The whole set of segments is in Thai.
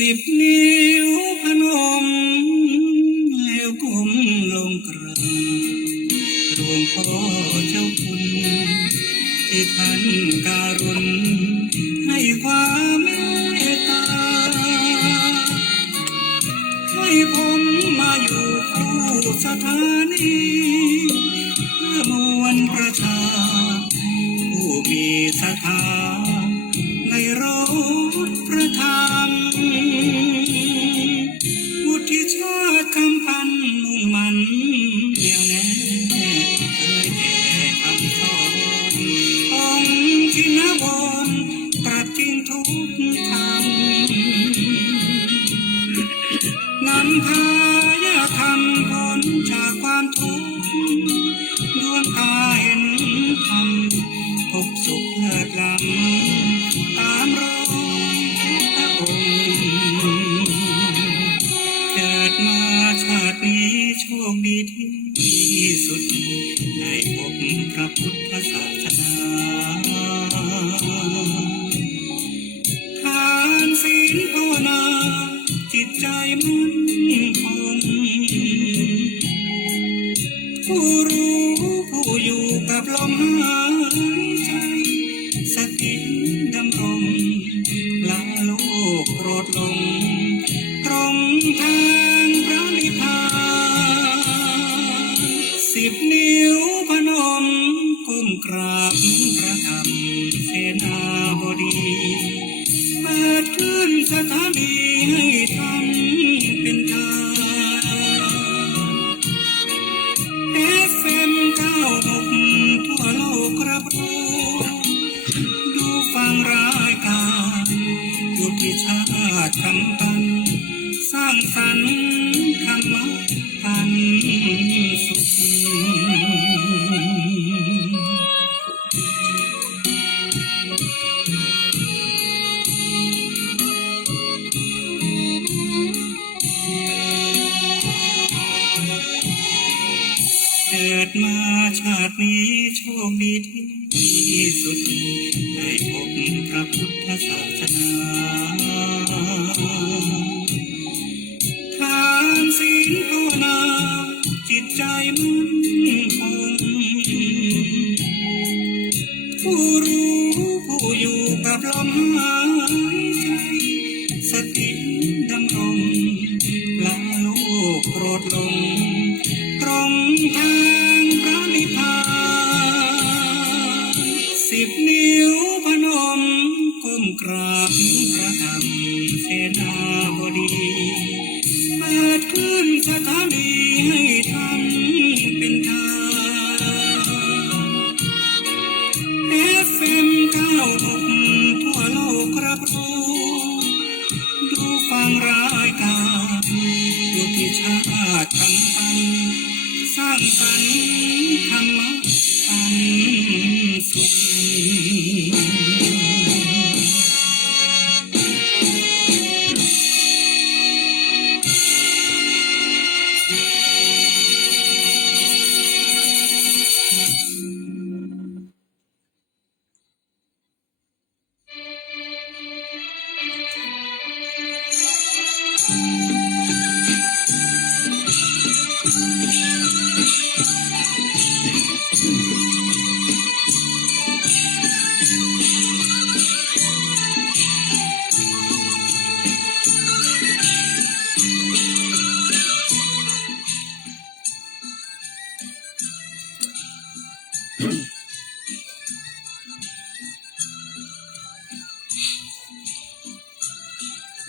10 นิ้วพนมแล้วก้มลงกราบหลวงพ่อเจ้าคุณที่ท่านการุณให้ความเมตตาให้ผมมาอยู่คู่สถานีเพื่อมวลประชาผู้มีศรัทธาในรถพระธรรมวุฒิชาติคำพันมุ่งมันเดียวแน่เคยแก่คำสอนของชินวรตรัสจริงทุกคำนำพายาธรรมพ้นจากความทุกข์ดวงตาเห็นธรรมพบสุขเลิศล้ำตามรอยพระองค์เกิดมาชาตินี้โชคดีที่สุดได้พบพระพุทธศาสนาทานศีลภาวนาจิตใจมั่นคงผู้รู้ผู้อยู่กับลมหายใจสติดำรงละโลกโกรธลงตรงทางพระนิพพาน10 นิ้วพนมก้มกราบพระธรรมเสนาบดีเปิดขึ้นสถานีให้ธรรมเป็นทางFM 96ทั่วโลกรับรู้ดูฟังรายการวุฒิชาติคำปันสร้างสรรค์ธรรมะปันสุขเกิดมาชาตินี้โชคดีที่สุดได้พบพระพุทธศาสนาทานศีลภาวนาจิตใจมั่นคงผู้รู้ผู้อยู่กับลมหายใจสติดำรงละโลกโกรธลงตรงทางพระนิพพาน10 นิ้วพนมก้มกราบพระธรรมเสนาบดีเปิดขึ้นสถานีให้ธรรมเป็นทางFM 96ทั่วโลกรับรู้ดูฟังรายการวุฒิชาติคำปันสร้างสรรค์ธรรมะปันสุข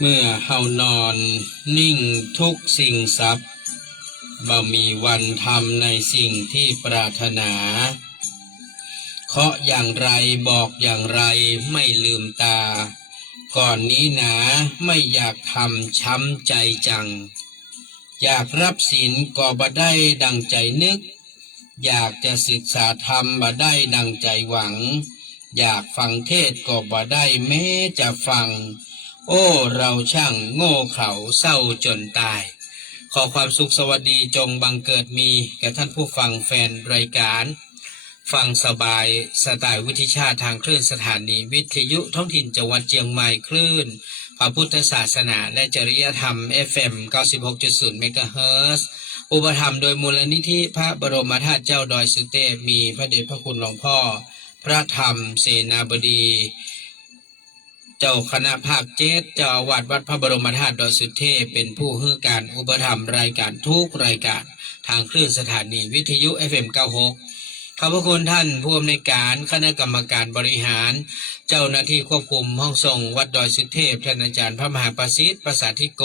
เมื่อเฮานอนนิ่งทุกสิ่งทรัพย์บ่มีวันทำในสิ่งที่ปรารถนาเคาะอย่างไรบอกอย่างไรไม่ลืมตาก่อนนี้หนาไม่อยากทำช้ำใจจังอยากรับศีลก็บ่ได้ดังใจนึกอยากจะศึกษาธรรมบ่ได้ดังใจหวังอยากฟังเทศก็บ่ได้แม้จะฟังโอ้เราช่างโง่เขลาเศร้าจนตายขอความสุขสวัสดีจงบังเกิดมีแก่ท่านผู้ฟังแฟนรายการฟังสบายสไตล์วิทยชาติทางคลื่นสถานีวิทยุท้องถิ่นจังหวัดเชียงใหม่คลื่นพ พระพุทธศาสนาและจริยธรรม FM 96.0 เมกะเฮิรตซ์อุปถัมภ์โดยมูลนิธิพระบรมธาตุเจ้าดอยสุเทพมีพระเดชพระคุณหลวงพ่อพระธรรมเสนาบดีเจ้าคณะภาค7เจ้าอาวาสวัดพระบรมธาตุดอยสุเทพเป็นผู้ให้การอุปถัมภ์รายการทุกรายการทางคลื่นสถานีวิทยุ FM 96ขอบพระคุณท่านผู้อำนวยการคณะกรรมการบริหารเจ้าหน้าที่ควบคุมห้องส่งวัดดอยสุเทพท่านอาจารย์พระมหาประสิทธิ์ประสาธิโก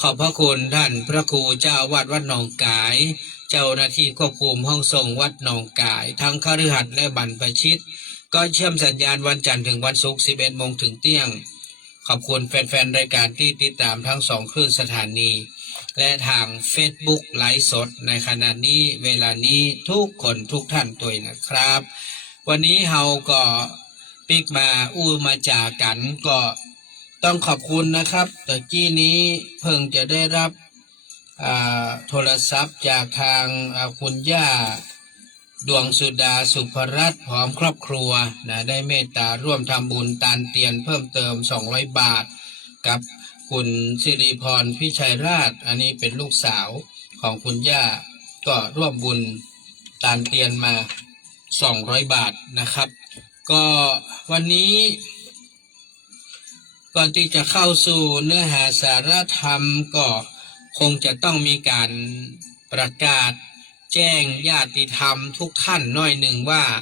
ขอบพระคุณท่านพระครูเจ้าอาวาสวัดหนองกายเจ้าหน้าที่ควบคุมห้องส่งวัดหนองกายทั้งคฤหัสถ์และบรรพชิตก็เชื่อมสัญญาณวันจันทร์ถึงวันศุกร์ 11 โมงถึงเที่ยงขอบคุณแฟนๆรายการที่ติดตามทั้ง2คลื่นสถานีและทาง Facebook ไลฟ์สดในขณะนี้เวลานี้ทุกคนทุกท่านตัวนะครับ วันนี้เฮาก็ปิกมามาจากกันก็ต้องขอบคุณนะครับตะกี้นี้เพิ่งจะได้รับโทรศัพท์จากทางคุณย่าดวงสุดาสุภรัตน์พร้อมครอบครัวนะได้เมตตาร่วมทำบุญตานเตียนเพิ่มเติม200 บาทกับคุณสิริพรพิชัยราชอันนี้เป็นลูกสาวของคุณย่าก็ร่วมบุญตานเตียนมา200 บาทนะครับก็วันนี้ก่อนที่จะเข้าสู่เนื้อหาสาระธรรมก็คงจะต้องมีการประกาศแจ้งญาติธรรมทุกท่านหน่อยหนึ่งว่า27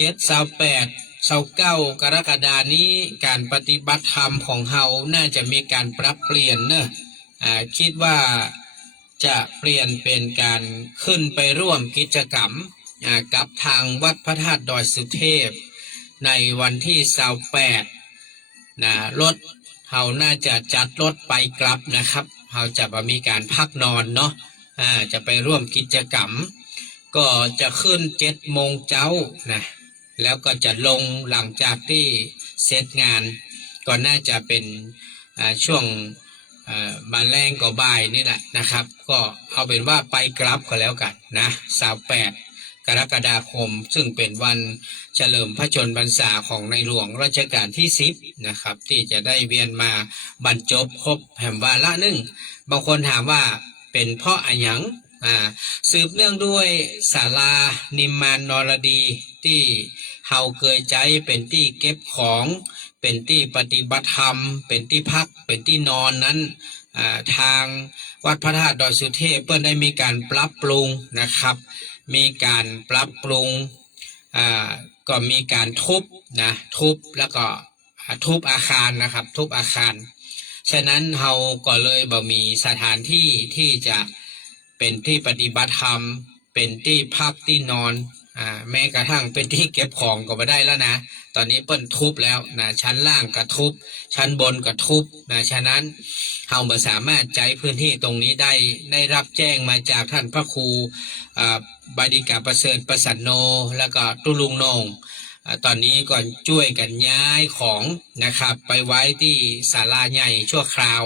28 29 กรกฎานี้การปฏิบัติธรรมของเฮาน่าจะมีการปรับเปลี่ยนเนอะคิดว่าจะเปลี่ยนเป็นการขึ้นไปร่วมกิจกรรมกับทางวัดพระธาตุดอยสุเทพในวันที่28นะรถเฮาน่าจะจัดรถไปกลับนะครับเฮาจะมีการพักนอนเนาะจะไปร่วมกิจกรรมก็จะขึ้น7 โมงเช้านะแล้วก็จะลงหลังจากที่เสร็จงานก็น่าจะเป็นช่วงมาแรงก็บ่ายนี่แหละนะครับก็เอาเป็นว่าไปกลับก็แล้วกันนะ28 กรกฎาคมซึ่งเป็นวันเฉลิมพระชนมพรรษาของในหลวงรัชกาลที่10นะครับที่จะได้เวียนมาบรรจบครบแห่งวาระหนึ่งบางคนถามว่าเป็นเพราะอะไรหยังสืบเนื่องด้วยศาลานิมมานนรดีที่เฮาเคยใจเป็นที่เก็บของเป็นที่ปฏิบัติธรรมเป็นที่พักเป็นที่นอนนั้นทางวัดพระธาตุดอยสุเทพเพื่อนได้มีการปรับปรุงนะครับมีการปรับปรุงก็มีการทุบแล้วก็ทุบอาคารนะครับทุบอาคารฉะนั้นเฮาก็เลยบ่มีสถานที่ที่จะเป็นที่ปฏิบัติธรรมเป็นที่พักที่นอนแม้กระทั่งเป็นที่เก็บของก็ไม่ได้แล้วนะตอนนี้เปิ้นทุบแล้วนะชั้นล่างก็ทุบชั้นบนก็ทุบนะฉะนั้นเฮาบ่สามารถใช้พื้นที่ตรงนี้ได้รับแจ้งมาจากท่านพระครูบดิกาประเสริฐประสันโนแล้วก็ตุลุงนงตอนนี้ก่อนช่วยกันย้ายของนะครับไปไว้ที่ศาลาใหญ่ชั่วคราว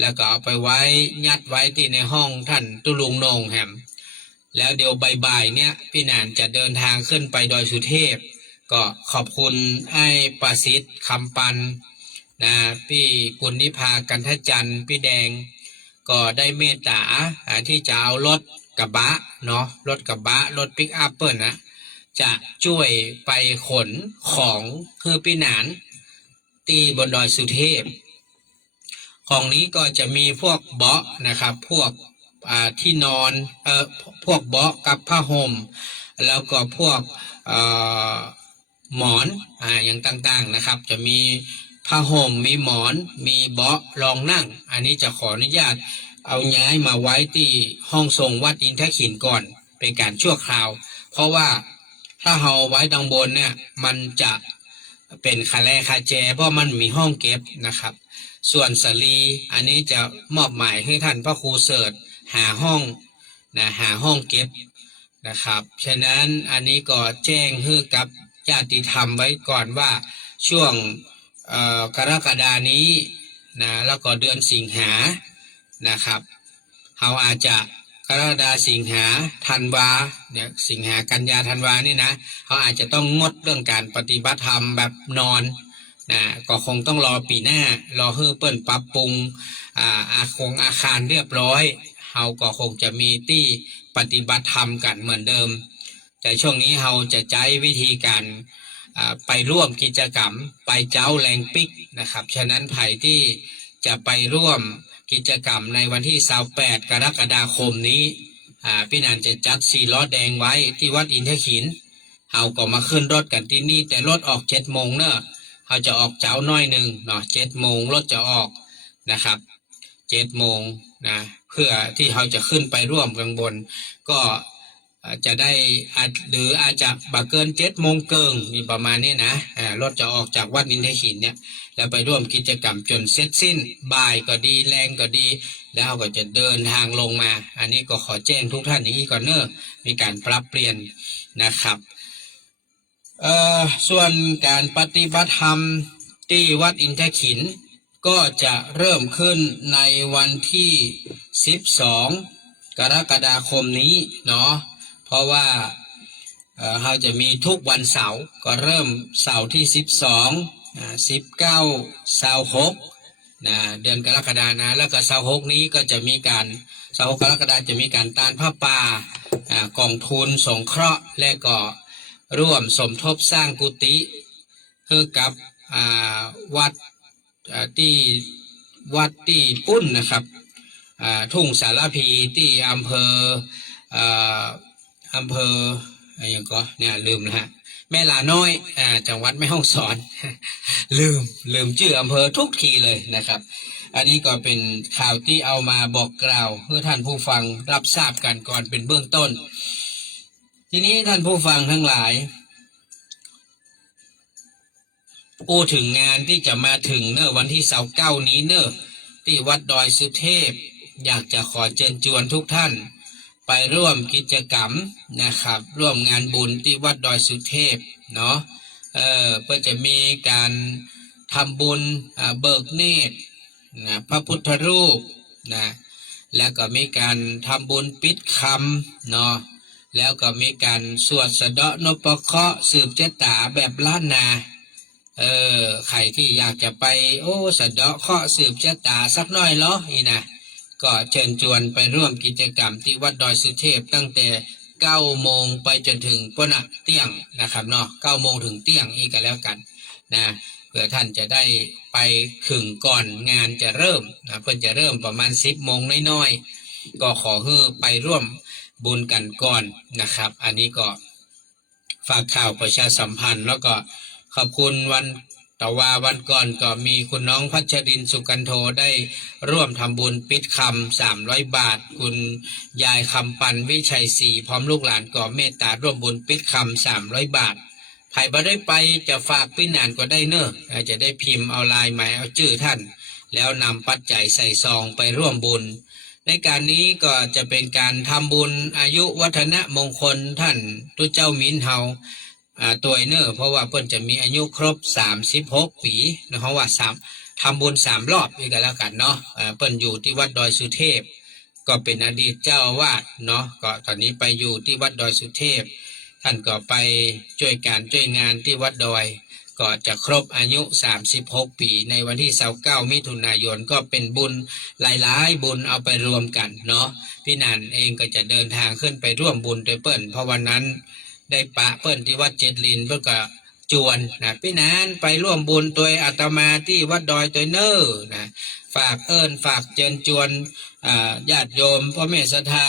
แล้วก็เอาไปไว้ยัดไว้ที่ในห้องท่านตุลุงนงแฮมแล้วเดี๋ยวบ่ายๆเนี่ยพี่นานจะเดินทางขึ้นไปดอยสุเทพก็ขอบคุณไอ้ประสิทธิ์คำปันนะพี่กุลนิพากันทจันทร์พี่แดงก็ได้เมตตาที่จะเอารถกระบะเนาะรถกระบะรถปิกอัพเปิ้ลนะจะช่วยไปขนของคือพี่นานตีบนดอยสุเทพของนี้ก็จะมีพวกเบาะนะครับพวกที่นอนพวกเบาะกับผ้าห่มแล้วก็พวกหมอนอย่างต่างๆนะครับจะมีผ้าห่มมีหมอนมีเบาะรองนั่งอันนี้จะขออนุญาตเอาย้ายมาไว้ที่ห้องทรงวัดอินทขินก่อนเป็นการชั่วคราวเพราะว่าถ้าเราไว้ดังบนเนี่ยมันจะเป็นคาแลคาแจเพราะมันมีห้องเก็บนะครับส่วนสลีอันนี้จะมอบหมายให้ท่านพระครูเสิร์ชหาห้องเก็บนะครับฉะนั้นอันนี้ก็แจ้งให้กับญาติธรรมไว้ก่อนว่าช่วงกรกฎานี้นะแล้วก็เดือนสิงหานะครับเราอาจจะ กรกฎาสิงหาธันวาเนี่ยสิงหากันยาธันวานี่นะเขาอาจจะต้องงดเรื่องการปฏิบัติธรรมแบบนอนนะก็คงต้องรอปีหน้ารอให้เปิ้นปรับปรุงอาคารเรียบร้อยเราก็คงจะมีที่ปฏิบัติธรรมกันเหมือนเดิมแต่ช่วงนี้เราจะใช้วิธีการไปร่วมกิจกรรมไปเจ้าแรงปิกนะครับฉะนั้นใครที่จะไปร่วมกิจกรรมในวันที่28กรกฎาคมนี้พี่นันจะจัด4 ล้อแดงไว้ที่วัดอินทขินเราก็มาขึ้นรถกันที่นี่แต่รถออก7 โมงเนอะเขาจะออกเจ้าน้อยหนึ่งเนาะ7 โมงรถจะออกนะครับ7 โมงนะเพื่อที่เขาจะขึ้นไปร่วมข้างบนก็จะได้หรืออาจจะบ่เกิน7 โมงเกิงมีประมาณนี้นะรถจะออกจากวัดอินทขินเนี่ยแล้วไปร่วมกิจกรรมจนเสร็จสิ้นบ่ายก็ดีแรงก็ดีแล้วก็จะเดินทางลงมาอันนี้ก็ขอแจ้งทุกท่านอย่างนี้ก่อนเนอะมีการปรับเปลี่ยนนะครับส่วนการปฏิบัติธรรมที่วัดอินทขินก็จะเริ่มขึ้นในวันที่12กรกฎาคมนี้เนาะเพราะว่าเราจะมีทุกวันเสาร์ก็เริ่มเสาร์ที่12 19 26นะเดือนกรกฎานะแล้วก็26นี้ก็จะมีการ26กรกฎาจะมีการตานผ้าป่ากองทุนสงเคราะห์และก็ร่วมสมทบสร้างกุฏิให้กับวัดที่ปุ้นนะครับทุ่งสารพีที่อำเภออะไรอย่างก็เนี่ยลืมนะฮะแม่ลาน้อยจังหวัดแม่ฮ่องสอน ลืมชื่ออำเภอทุกทีเลยนะครับอันนี้ก็เป็นข่าวที่เอามาบอกกล่าวเพื่อท่านผู้ฟังรับทราบกันก่อนเป็นเบื้องต้นทีนี้ท่านผู้ฟังทั้งหลายพูดถึงงานที่จะมาถึงเนอะวันที่29นี้เนอะที่วัดดอยสุเทพอยากจะขอเชิญชวนทุกท่านไปร่วมกิจกรรมนะครับร่วมงานบุญที่วัดดอยสุเทพเนาะเพื่อจะมีการทำบุญเบิกเนตรนะพระพุทธรูปนะแล้วก็มีการทำบุญปิดคำเนาะแล้วก็มีการสวดสะเดาะนพเคราะห์สืบชะตาแบบล้านนาใครที่อยากจะไปสะเดาะเคราะห์สืบชะตาสักหน่อยเหรอนี่นะก็เชิญชวนไปร่วมกิจกรรมที่วัดดอยสุเทพตั้งแต่9 โมงไปจนถึงเที่ยงนะครับเนาะ9 โมงถึงเที่ยงอีกก็แล้วกันนะเพื่อท่านจะได้ไปถึงก่อนงานจะเริ่มนะเพื่อนจะเริ่มประมาณ10 โมงน้อยๆก็ขอให้ไปร่วมบุญกันก่อนนะครับอันนี้ก็ฝากข่าวประชาสัมพันธ์แล้วก็ขอบคุณวันก่อนก็มีคุณน้องพัชรินทร์สุกันโทได้ร่วมทำบุญปิดคำ300 บาทคุณยายคำปันวิชัยศรีพร้อมลูกหลานก็เมตตาร่วมบุญปิดคำ300 บาทใครบ่ได้ไปจะฝากพี่นานก็ได้เนอะจะได้พิมพ์เอาลายหมายเอาชื่อท่านแล้วนำปัจจัยใส่ซองไปร่วมบุญในการนี้ก็จะเป็นการทำบุญอายุวัฒนมงคลท่านตุเจ้ามินเฮาตัวเนอร์เพราะว่าเพิ่นจะมีอายุครบ36 ปีนะเพราะว่าทำบุญ3 รอบอีกแล้วกันเนาะเพิ่นอยู่ที่วัดดอยสุเทพก็เป็นอดีตเจ้าอาวาสเนาะก็ตอนนี้ไปอยู่ที่วัดดอยสุเทพท่านก็ไปช่วยงานที่วัดดอยก็จะครบอายุ36 ปีในวันที่29 มิถุนายนก็เป็นบุญหลายๆบุญเอาไปรวมกันเนาะพี่นันเองก็จะเดินทางขึ้นไปร่วมบุญด้วยเปิ้ลเพราะวันนั้นได้ปะเปิ้ลที่วัดเจ็ดลินเพื่อก็จวนนะพี่นันไปร่วมบุญตัวอาตมาที่วัดดอยตัวเนอร์นะฝากฝากเชิญชวนญาติโยมพ่อแม่ศรัทธา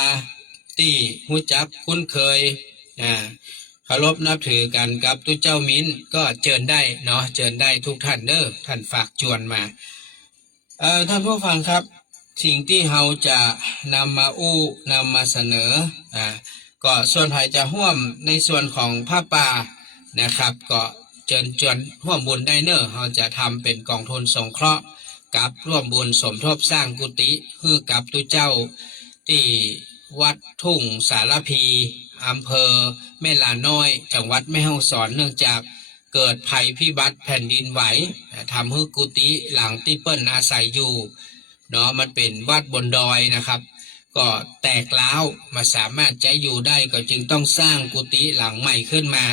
ที่หูจักคุ้นเคยเคารพนับถือกันกับตุเจ้ามิ้นก็เชิญได้เนาะเชิญได้ทุกท่านเด้อท่านฝากชวนมาท่านผู้ฟังครับสิ่งที่เราจะนำมาเสนอก็ส่วนใครจะร่วมในส่วนของผ้าป่านะครับก็เชิญชวนร่วมบุญได้เนอะเราจะทำเป็นกองทุนสงเคราะห์กับร่วมบุญสมทบสร้างกุฏิให้กับตุเจ้าที่วัดทุ่งสารพีอำเภอแม่ลาน้อยจังหวัดแม่ฮ่องสอนเนื่องจากเกิดภัยพิบัติแผ่นดินไหวทำให้กุฏิหลังที่เปิ้ลอาศัยอยู่เนาะมันเป็นวัดบนดอยนะครับ ก็แตกร้าวมาสามารถจะอยู่ได้ก็จึงต้องสร้างกุฏิหลังใหม่ขึ้นมา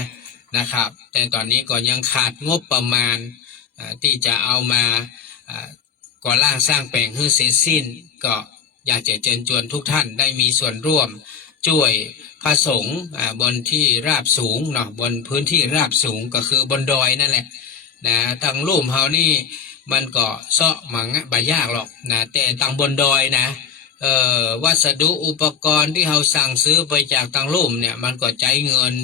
นะครับแต่ตอนนี้ก็ยังขาดงบประมาณที่จะเอามาก่อร่างสร้างแปลงให้เสร็จสิ้นก็อยากจะเชิญชวนทุกท่านได้มีส่วนร่วมช่วยพระสงฆ์บนที่ราบสูงเนาะบนพื้นที่ราบสูงก็คือบนดอยนั่นแหละนะทางลุ่มเฮานี่มันก็เซาะหมังบ่ยากหรอกนะแต่ทางบนดอยนะวัสดุอุปกรณ์ที่เราสั่งซื้อไปจากทางลุ่มเนี่ยมันก็ใช้เงิน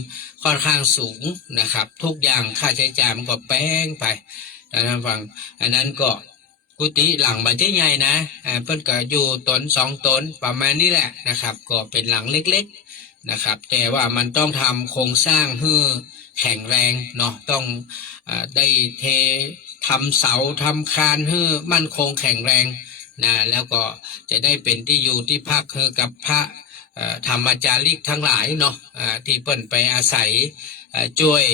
ค่อนข้างสูงนะครับทุกอย่างค่าใช้จ่ายมันก็แป้งไปนะท่านฟังอันนั้นก็กุฏิหลังมันจะใหญ่นะเพิ่นก็อยู่ตน2 ตนประมาณนี้แหละนะครับก็เป็นหลังเล็กๆนะครับแต่ว่ามันต้องทำโครงสร้างให้แข็งแรงเนาะต้องได้เททำเสาทำคานให้มั่นคงแข็งแรงนะแล้วก็จะได้เป็นที่อยู่ที่พักคือกับพระธรรมจาริกทั้งหลายเนาะที่เปิ้นไปอาศัยช่วย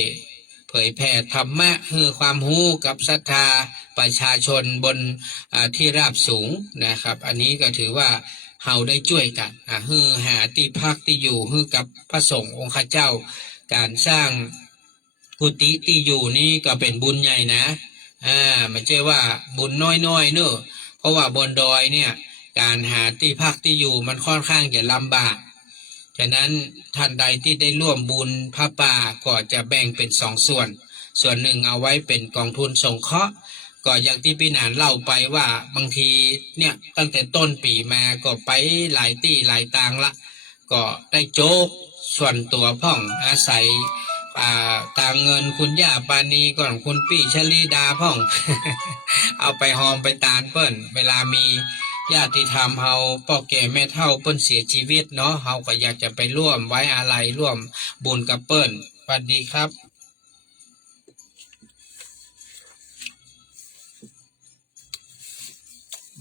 เผยแผ่ธรรมะให้ความรู้กับศรัทธาประชาชนบนที่ราบสูงนะครับอันนี้ก็ถือว่าเฮาได้ช่วยกันให้หาที่พักที่อยู่ให้กับพระสงฆ์องค์ข้าเจ้าการสร้างกุฏิที่อยู่นี่ก็เป็นบุญใหญ่นะไม่ใช่ว่าบุญน้อยๆเนอะเพราะว่าบนดอยเนี่ยการหาที่พักที่อยู่มันค่อนข้างจะลำบากฉะนั้นท่านใดที่ได้ร่วมบุญพระป่าก็จะแบ่งเป็น2 ส่วนส่วนหนึ่งเอาไว้เป็นกองทุนสงเคราะห์ก็อย่างที่พี่หนานเล่าไปว่าบางทีเนี่ยตั้งแต่ต้นปีมาก็ไปหลายที่หลายตางละก็ได้โจ๊กส่วนตัวพ่องอาศัยตางเงินคุณย่าปานีก่อนคุณปี้ชลีดาพ่อง เอาไปหอมไปตาลเปิ้นเวลามีญาติธรรมเฮาพ่อแก่แม่เฒ่าเปิ้นเสียชีวิตเนาะเฮาก็อยากจะไปร่วมไว้อาลัยร่วมบุญกับเปิ้นสวัสดีครับ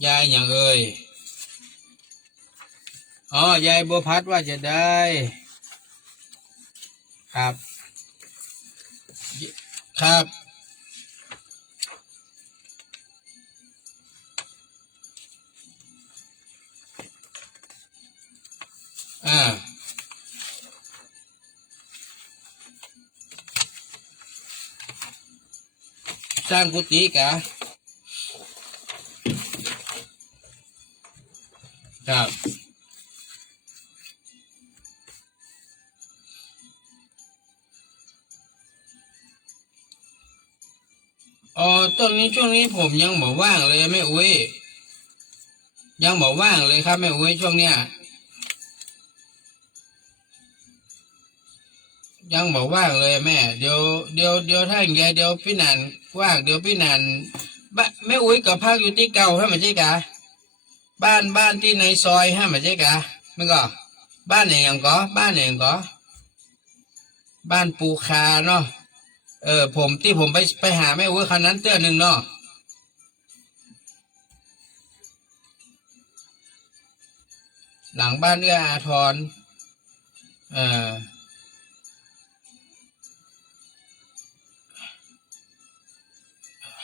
ยายอย่างเอ่ยอ๋อยายบัวพัดว่าจะได้ครับครับสร้างกุฏิกะครับต้นนี้ช่วงนี้ผมยังบอกว่างเลยแม่อุ้ยยังบอกว่างเลยครับแม่อุ้ยช่วงเนี้ยยังบอกว่างเลยแม่เดี๋ยวถ้าอย่างเงี้ยเดี๋ยวพี่นันว่างเดี๋ยวพี่นันแม่อุ้ยกับพักอยู่ที่เก่าให้มาใช่กะบ้านที่ในซอยให้มาใช่กะมันก็บ้านไหนยังก็บ้านไหนยังก็บ้านปูคาเนาะผมไปหาแม่อุ้ยคันนั้นเตื้อหนึ่งเนาะหลังบ้านเอื้ออาทร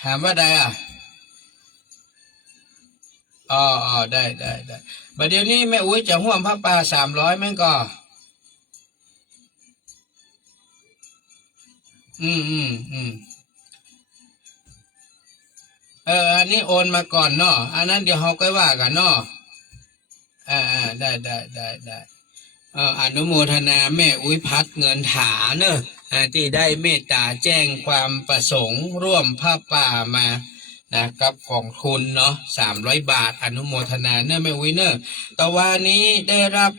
ถามว่าใดได้บัดเดี๋ยวนี้แม่อุ้ยจะห่วมพระป่า300แม่งก็อันนี้โอนมาก่อนเนาะอันนั้นเดี๋ยวเขาก็ว่ากันเนาะได้อนุโมทนาแม่อุ้ยพัดเงินถาเนอะที่ได้เมตตาแจ้งความประสงค์ร่วมผ้าป่ามานะครับของทุนเนาะ300 บาทอนุโมทนาเนอะแม่อุ้ยเนอะแต่วันนี้ได้รับ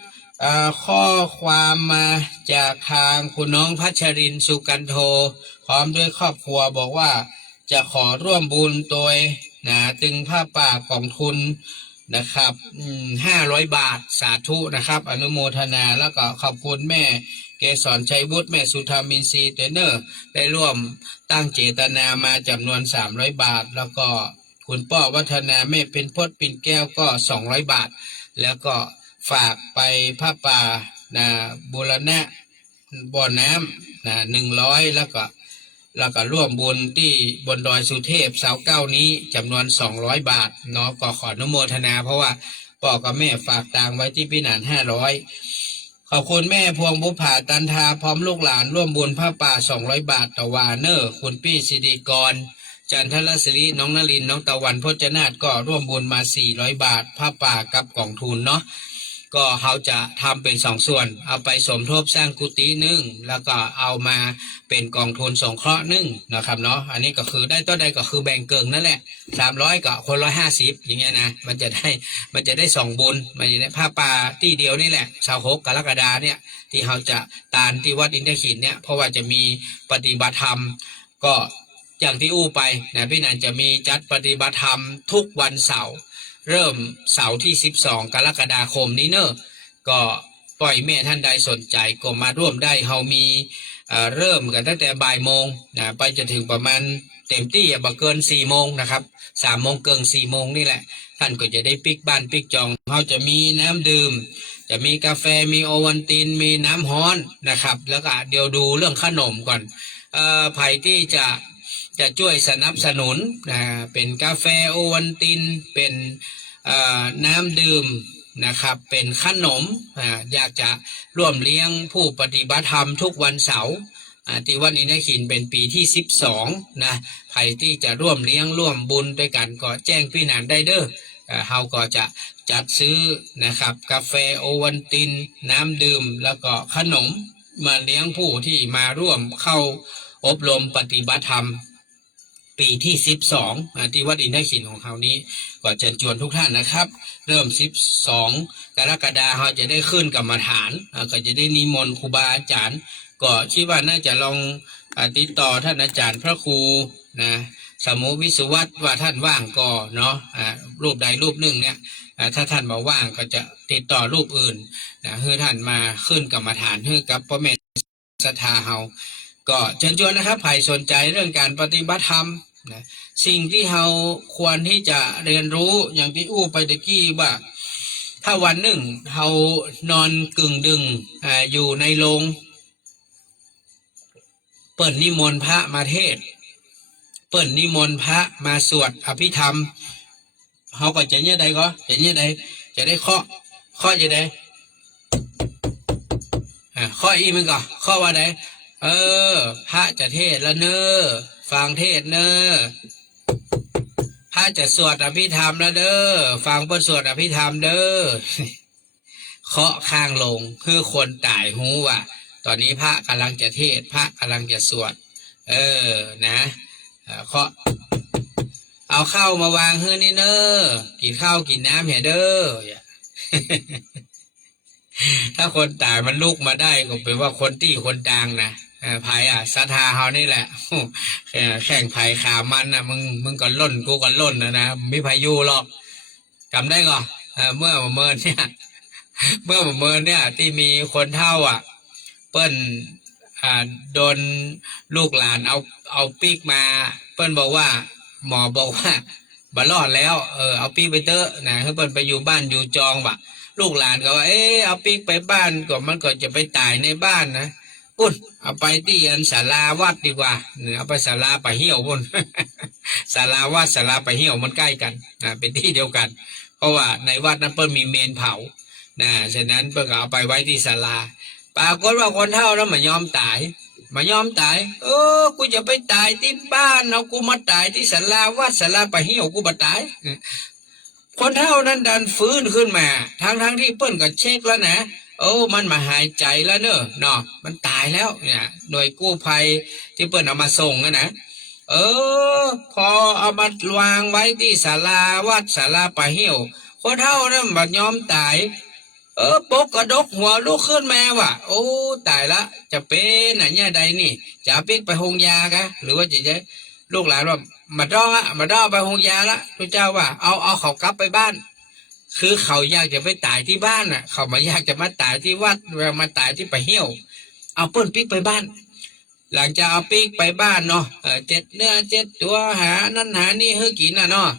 ข้อความมาจากทางคุณน้องพัชรินทร์สุกันโทพร้อมด้วยครอบครัวบอกว่าจะขอร่วมบุญโดยตึงผ้าป่าของทุนนะครับ500 บาทสาธุนะครับอนุโมทนาแล้วก็ขอบคุณแม่เกษรชัยวุฒิแม่สุธามินทรีเตเนอร์ได้ร่วมตั้งเจตนามาจำนวน300 บาทแล้วก็คุณป้อวัฒนาแม่เป็นพดปิ่นแก้วก็200 บาทแล้วก็ฝากไปผ้าป่าบูรณะบ่อน้ำ100แล้วก็ร่วมบุญที่บนดอยสุเทพเสา9นี้จำนวน200 บาทเนาะก็ขออนุโมทนาเพราะว่า พ่อกับแม่ฝากตังไว้ที่พี่หนาน500ขอบคุณแม่พวงบุภาตันทาพร้อมลูกหลานร่วมบุญผ้าป่า200 บาทต่อวาเนอร์คุณปี้สิริกรจันทรศิริน้องนลินน้องตะวันพจนาถก็ร่วมบุญมา400 บาทผ้าป่ากับกล่องทุนเนาะก็เขาจะทำเป็น2 ส่วนเอาไปสมทบสร้างกุฏิหนึ่งแล้วก็เอามาเป็นกองทุนสงเคราะห์หนึ่งนะครับเนาะอันนี้ก็คือได้ตัวใดก็คือแบ่งเกิงนั่นแหละ300กับคน150อย่างเงี้ยนะมันจะได้2 บุญมันจะได้ผ้าป่าที่เดียวนี่แหละ26 กรกฎาเนี่ยที่เขาจะตานที่วัดอินทขินเนี่ยเพราะว่าจะมีปฏิบัติธรรมก็อย่างที่อู้ไปนะพี่นันจะมีจัดปฏิบัติธรรมทุกวันเสาร์เริ่มเสาร์ที่12 กรกฎาคมนี้เนอะก็ปล่อยแม่ท่านใดสนใจก็มาร่วมได้เขามีเริ่มกันตั้งแต่บ่ายโมงนะไปจนถึงประมาณเต็มที่บ่เกิน4 โมงนะครับ3 โมงเกิน4 โมงนี่แหละท่านก็จะได้ปิกบ้านปิกจองเขาจะมีน้ำดื่มจะมีกาแฟมีโอวัลตินมีน้ำฮ้อนนะครับแล้วก็เดี๋ยวดูเรื่องขนมก่อนไผ่ที่จะช่วยสนับสนุนเป็นกาแฟโอวัลตินเป็นน้ำดื่มนะครับเป็นขนมอยากจะร่วมเลี้ยงผู้ปฏิบัติธรรมทุกวันเสาร์ที่วัดอินทขินเป็นปีที่12นะใครที่จะร่วมเลี้ยงร่วมบุญด้วยกันก็แจ้งพี่หนานได้เด้อเฮาก็จะจัดซื้อนะครับกาแฟโอวัลตินน้ำดื่มแล้วก็ขนมมาเลี้ยงผู้ที่มาร่วมเข้าอบรมปฏิบัติธรรมปีที่12ที่วัดอินทขินของเขานี้ก็เชิญชวนทุกท่านนะครับเริ่ม12 กรกฎาคมเราจะได้ขึ้นกรรมฐานก็จะได้นิมนต์ครูบาอาจารย์ก็คิดว่าน่าจะลองติดต่อท่านอาจารย์พระครูนะสมุวิสุวัตว่าท่านว่างก็เนาะรูปใดรูปหนึ่งเนี่ยถ้าท่านมาว่างก็จะติดต่อรูปอื่นนะให้ท่านมาขึ้นกรรมฐานให้กับพ่อแม่ศรัทธาเฮาก็เชิญชวนนะครับใครสนใจเรื่องการปฏิบัติธรรมนะสิ่งที่เราควรที่จะเรียนรู้อย่างที่อู้ไปตะกี้ว่าถ้าวันหนึ่งเรานอนกึ่งดึงอยู่ในโรงเปิดนิมนต์พระมาเทศเปิดนิมนต์พระมาสวดอภิธรรมเขาก็จะเนี่ยใดก็จะเนี่ยใดจะได้เคาะจะได้ข้ออีมันก็ข้อว่าไดพระจะเทศแล้วเนอฟังเทศเนอพระจะสวดอภิธรรมแล้วเด้อฟังเพิ่นสวดอภิธรรมเด้อเคาะข้างลงคือคนตายหูว่าตอนนี้พระกำลังจะเทศพระกำลังจะสวดนะเคาะเอาข้าวมาวางเฮ้นี่เนอกินข้าวกินน้ำเห็นเด้อถ้าคนตายมันลุกมาได้ก็เป็นว่าคนที่คนดังนะไผ่ศรัทธาเฮานี่แหละแข่งไผ่ขามันนะมึงก็ล่นกูก็ล่นนะไม่พายุหรอกจำได้ก่อนเมื่อเมินเนี่ยที่มีคนเฒ่าเปิ้นโดนลูกหลานเอาปีกมาเปิ้นบอกว่าหมอบอกว่าบ่รอดแล้วเอาปีกไปเตอะนะให้เปิ้นไปอยู่บ้านอยู่จองว่ะลูกหลานก็ว่าเอาปีกไปบ้านก็มันก็จะไปตายในบ้านนะปุ่นเอาไปที่ศาลาวัดดีกว่าเอาไปศาลาไปเหี่ยวปุ่น ศาลาวัดศาลาไปเหี่ยวมันใกล้กันนะเป็นที่เดียวกันเพราะว่าในวัดนั้นเปิ้นมีเมนเผานะฉะนั้นเปิ้นก็เอาไปไว้ที่ศาลาปรากฏว่าคนเฒ่านั้นมายอมตายกูจะไปตายที่บ้านเอากูมาตายที่ศาลาวัดศาลาไปเหี่ยวกูบ่ตายคนเฒ่านั้นดันฟื้นขึ้นมาทั้งที่เปิ้นก็เช็คแล้วนะมันมาหายใจแล้วเนาะมันตายแล้วเนี่ยหน่วยกู้ภัยที่เปิ้นเอามาส่งนะพอเอามาวางไว้ที่ศาลาวัดศาลาป่าเหี่ยวคนเฒ่านั้นบัดยอมตายปกกระดกหัวลุกขึ้นมาว่ะตายละจะเป็นเนี่ยใดนี่จะปิ๊กไปหงยากะหรือว่าจะลูกหลานว่ามาดอไปหงยาละพระเจ้าว่าเอาเขากลับไปบ้านคือเขาอยากจะไปตายที่บ้านเขามาอยากจะมาตายที่วัดมาตายที่ป่าเหี่ยวเอาเปิ้นปิ๊กไปบ้านหลังจากเอาปิ๊กไปบ้านเนาะ7 เนื้อ 7 ตัวหานั่นหานี่ให้กินเนาะ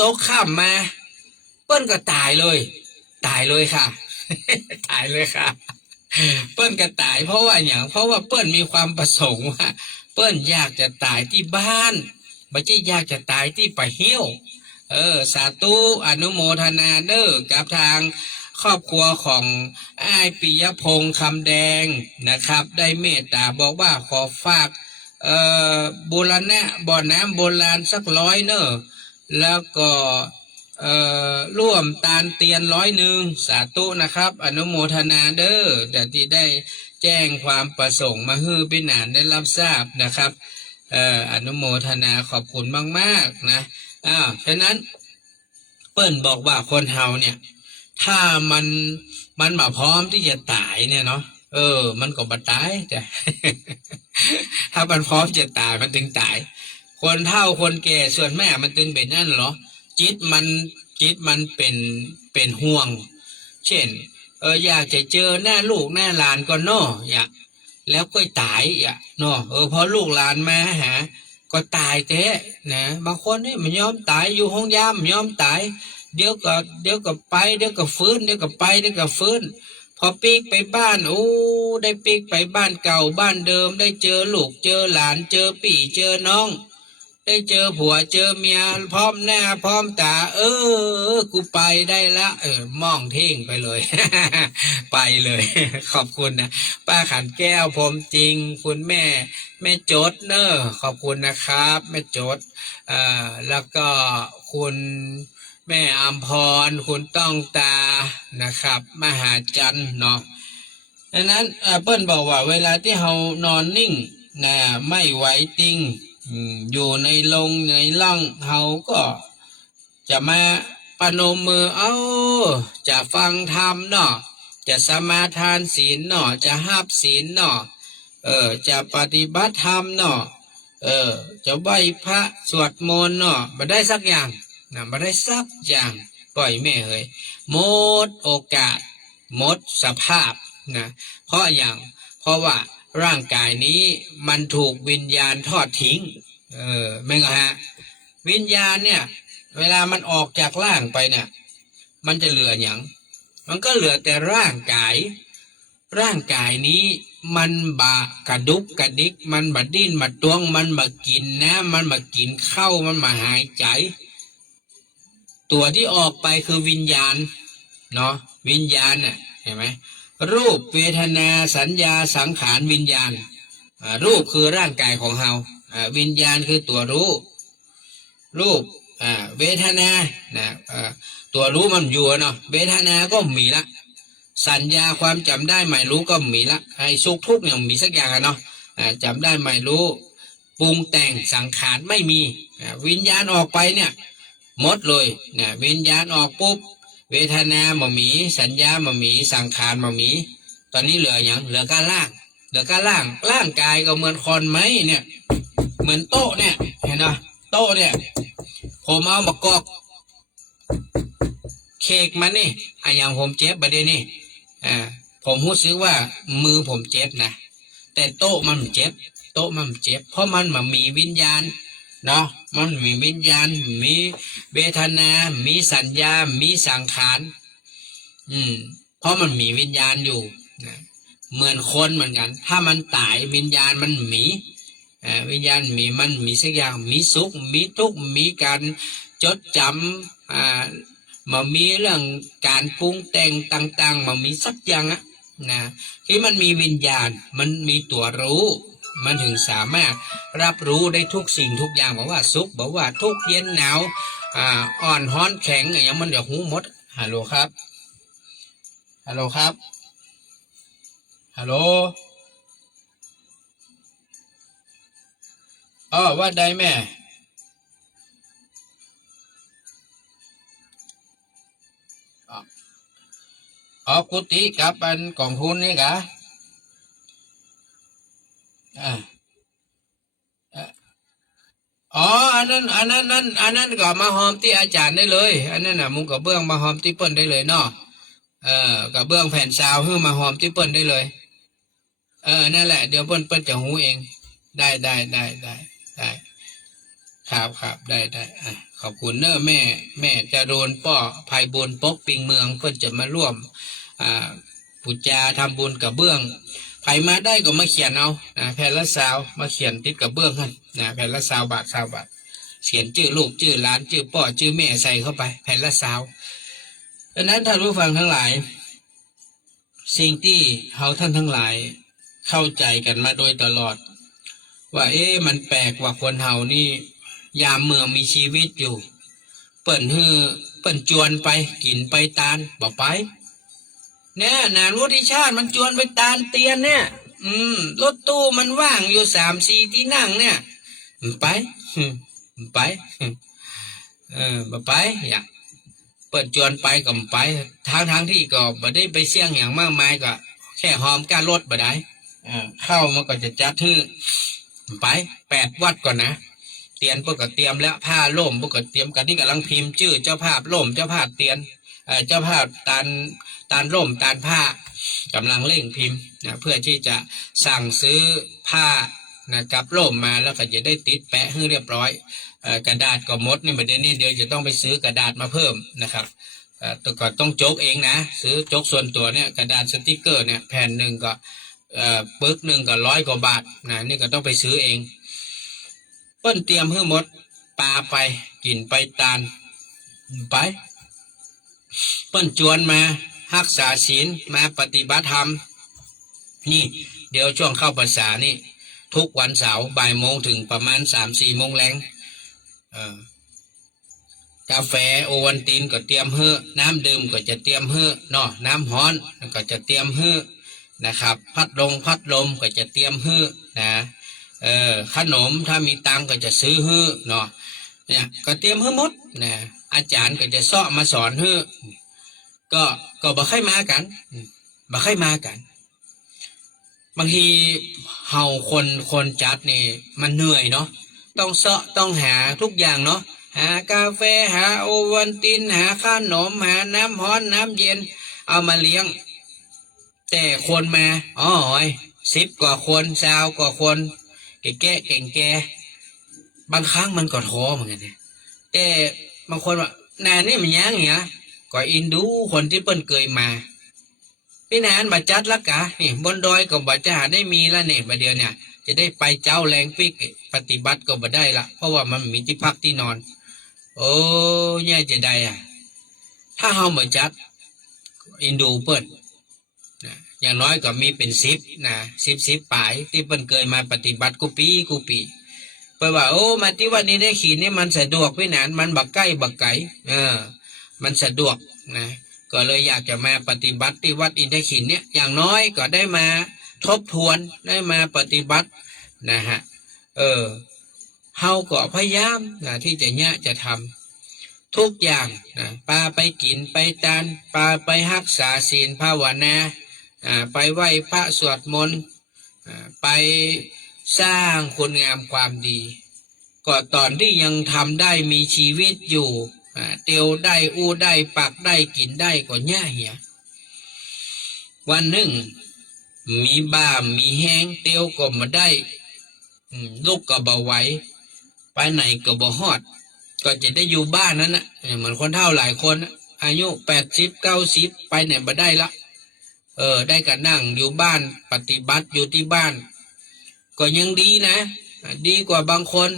ตกค่ำมาเปิ้นก็ตายเลยค่ะ ตายเลยค่ะเปิ้นก็ตายเพราะว่าอย่างเพราะว่าเปิ้นมีความประสงค์ว่าเปิ้นอยากจะตายที่บ้านไม่ใช่อยากจะตายที่ป่าเหี่ยว สาธุอนุโมทนาเด้อกับทางครอบครัวของอ้ายปิยพงษ์คำแดงนะครับ ได้เมตตาบอกว่าขอฝากบูรณะบ่อน้ำโบราณสัก100เนอะแล้วก็ร่วมตาลเตียน100สาธุนะครับ อนุโมทนาเด้อแต่ที่ได้แจ้งความประสงค์มาฮื้อพี่หนานได้รับทราบนะครับอนุโมทนาขอบคุณมากๆนะฉะนั้นเปิ้ลบอกว่าคนเฮาเนี่ยถ้ามันมาพร้อมที่จะตายเนี่ยเนาะมันก็บ่ตายจ้ะ ถ้ามันพร้อมจะตายมันถึงตายคนเฒ่าคนแก่ส่วนแม่มันถึงเป็นนั่นเหรอจิตมันเป็นห่วงเช่นอยากจะเจอหน้าลูกหน้าหลานก็น้ออยากแล้วก็ตายเนาะพอลูกหลานมาหาก็ตายแท้นะบางคนนี่มันยอมตายอยู่ห้องยามยอมตายเดี๋ยวก็ไปเดี๋ยวก็ฟื้นเดี๋ยวก็ไปเดี๋ยวก็ฟื้นพอปีกไปบ้านได้ปีกไปบ้านเก่าบ้านเดิมได้เจอลูกเจอหลานเจอปี่เจอน้องได้เจอผัวเจอเมียพร้อมหน้าพร้อมตากูไปได้ละมองเท่งไปเลย ไปเลย ขอบคุณนะป้าขันแก้วผมจริงคุณแม่โจดเนอะขอบคุณนะครับแม่โจดแล้วก็คุณแม่อัมพรคุณต้องตานะครับมหาจันทร์เนาะดังนั้นเปิ้ลบอกว่าเวลาที่เรานอนนิ่งนะไม่ไหวติงอยู่ในลงในล่องเขาก็จะมาประนมมือจะฟังธรรมเนาะจะสมาทานศีลเนาะจะหับศีลเนาะจะปฏิบัติธรรมเนาะจะไหว้พระสวดมนต์เนาะมาได้สักอย่างนะมาได้สักอย่างปล่อยแม่เฮ้ยหมดโอกาสหมดสภาพนะเพราะว่าร่างกายนี้มันถูกวิญญาณทอดทิ้งไม่ก็ฮะวิญญาณเนี่ยเวลามันออกจากร่างไปเนี่ยมันจะเหลืออย่างมันก็เหลือแต่ร่างกายนี้มันบะกระดุกกระดิกมันบะดิ้นบะตวงมันบะกินนะมันบะกินเข้ามันมาหายใจตัวที่ออกไปคือวิญญาณเนาะวิญญาณน่ะเห็นไหมรูปเวทนาสัญญาสังขารวิญญาณรูปคือร่างกายของเราวิญญาณคือตัวรู้รูปเวทนานะตัวรู้มันอยู่เนาะเวทนาก็มีละสัญญาความจำได้หมายรู้ก็มีละไอ้สุขทุกข์เนี่ยมีสักอย่างเนาะจำได้หมายรู้ปรุงแต่งสังขารไม่มีวิญญาณออกไปเนี่ยหมดเลยนะวิญญาณออกปุ๊บเวทนาบ่มีสัญญาบ่มีสังขารบ่มีตอนนี้เหลืออย่างเหลือการร่างกายก็เหมือนคอนไม้เนี่ยเหมือนโต๊ะเนี่ยเห็นไหมโต๊ะเนี่ยผมเอามากอกเคกมันนี่อย่างผมเจ็บประเดี๋ยวนี้ผมรู้สึกว่ามือผมเจ็บนะแต่โต๊ะมันเจ็บเพราะมันมีวิญญาณเนาะมันมีวิญญาณมีเวทนามีสัญญามีสังขารเพราะมันมีวิญญาณอยู่นะเหมือนคนเหมือนกันถ้ามันตายวิญญาณมันมีวิญญาณมันมีสักอย่างมีสุขมีทุกข์มีการจดจำมันมีเรื่องการปรุงแต่งต่างๆมันมีสักอย่างนะที่มันมีวิญญาณมันมีตัวรู้มันถึงสามารถรับรู้ได้ทุกสิ่งทุกอย่างบอกว่าสุขบอกว่าทุกข์เย็นหนาวอ่อนฮ้อนแข็งอย่างมันเดี๋ยวหูหมดฮัลโหลครับฮัลโหลครับฮัลโหลว่าได้แม่กุฏิกับอันกองทุนนี่กะอันนั้นก็มาหอมที่อาจารย์ได้เลยอันนั้นน่ะมุงกับเบื้องมาหอมที่เปิ้นได้เลยเนาะกับเบื้องแผ่นซาวให้มาหอมที่เปิ้นได้เลยนั่นแหละเดี๋ยวเปิ้นจะหูเองได้ครับได้ขอบคุณเนอะแม่จะโดนป้อภัยบุญปกปิงเมืองเพื่อจะมาร่วมปุจจาทำบุญกับเบื้องใครมาได้ก็มาเขียนเอาแผ่นละซาวมาเขียนติดกับเบื้องกันแผ่นละ20 บาท เขียนชื่อลูกชื่อหลานชื่อพ่อชื่อแม่ใส่เข้าไปแผ่นละซาวดังนั้นท่านผู้ฟังทั้งหลายสิ่งที่เราท่านทั้งหลายเข้าใจกันมาโดยตลอดว่ามันแปลกว่าคนเฮานี่ยามเมืองมีชีวิตอยู่เปิ่นจวนไปกินไปตาลบ่ไปเนี่ยนานวุฒิชาติมันจวนไปตาลเตียนเนี่ยรถตู้มันว่างอยู่3-4ที่นั่งเนี่ยไปไปบ่ไปอยากเปิดจวนไปก็ไปทางที่ก็บ่ได้ไปเสี่ยงอย่างมากมายก็แค่หอมการรถบ่ได้เข้ามันก็จะจัดฮื้อไป8 วัดก่อนนะเตียนพวกก็เตรียมแล้วผ้าล่มพวกก็เตรียมกันที่กำลังพิมพ์ชื่อเจ้าภาพล่มเจ้าภาพเตียนเจ้าภาพตาลร่มตาลผ้ากำลังเร่งพิมพ์นะเพื่อที่จะสั่งซื้อผ้านะครับร่มมาแล้วก็จะได้ติดแปะให้เรียบร้อยกระดาษก็หมดนี่ประเด็นนี้เดี๋ยวจะต้องไปซื้อกระดาษมาเพิ่มนะครับตัวก็ต้องโจกเองนะซื้อโจกส่วนตัวเนี่ยกระดาษสติกเกอร์เนี่ยแผ่นหนึ่งก็ปึกหนึ่งก็100 กว่าบาทนะนี่ก็ต้องไปซื้อเองเปิ้นเตรียมให้หมดปลาไปกินไปตาลไปเปิ้นจวนมารักษาศีลมาปฏิบัติธรรมนี่เดี๋ยวช่วงเข้าพรรษานี่ทุกวันเสาร์บ่ายโมงถึงประมาณ3-4 โมงแรงกาแฟโอวัลตินก็เตรียมเฮ้อน้ำดื่มก็จะเตรียมเฮ้อเนาะน้ำฮ้อนก็จะเตรียมเฮ้อนะครับพัดลมก็จะเตรียมเฮ้อนะขนมถ้ามีตังก็จะซื้อเฮ้อเนาะเนี่ยก็เตรียมเฮ้อหมดนะอาจารย์ก็จะซ้อมาสอนเฮ้อก็บ่ค่อยมากันบางทีเฮาคนจัดนี่มันเหนื่อยเนาะต้องเสาะต้องหาทุกอย่างเนาะหากาแฟหาโอวัลตินหาขนมหาน้ำร้อนน้ำเย็นเอามาเลี้ยงแต่คนมา10 กว่าคน20 กว่าคนเก่บางครั้งมันก็ท้อเหมือนกันเนี่ยแต่บางคนว่านี่มันยังเงี้ยก็อินดูคนที่เปิ้นเคยมาพี่นานบัจัดละกะนี่บนดอยก็บัจะหาได้มีแล้วเนี่ยประเดี๋ยวเนี่ยจะได้ไปเจ้าแรงฟิกปฏิบัติก็บ่ได้ละเพราะว่ามันมีที่พักที่นอนโอ้แย่จะได้ถ้าเฮาบ่จัดอินดูเปิ้นนะอย่างน้อยก็มีเป็น10นะ10 ปลายที่เปิ้นเคยมาปฏิบัติกูปีเปิ้นว่ามาที่วันนี้ได้ขีดนี่มันสะดวกพี่นานมันบักใกล้บักไกลมันสะดวกนะก็เลยอยากจะมาปฏิบัติที่วัดอินทขินเนี่ยอย่างน้อยก็ได้มาทบทวนได้มาปฏิบัตินะฮะเฮาก็พยายามนะที่จะทำทุกอย่างนะปาไปกินไปตานปาไปรักษาศีลภาวนาไปไหว้พระสวดมนต์ไปสร้างคุณงามความดีก็ตอนที่ยังทำได้มีชีวิตอยู่เตียวได้อู้ได้ปักได้กินได้ก็แย่เหี่ยวันหนึ่งมีบ้ามีแห้งเตียวก็มาได้ลูกก็บ่ไหวไปไหนก็บ่ฮอดก็จะได้อยู่บ้านนั้นนะเหมือนคนเฒ่าหลายคนอายุ80-90ไปไหนบ่ได้ละได้ก็นั่งอยู่บ้านปฏิบัติอยู่ที่บ้านก็ยังดีนะดีกว่าบางคน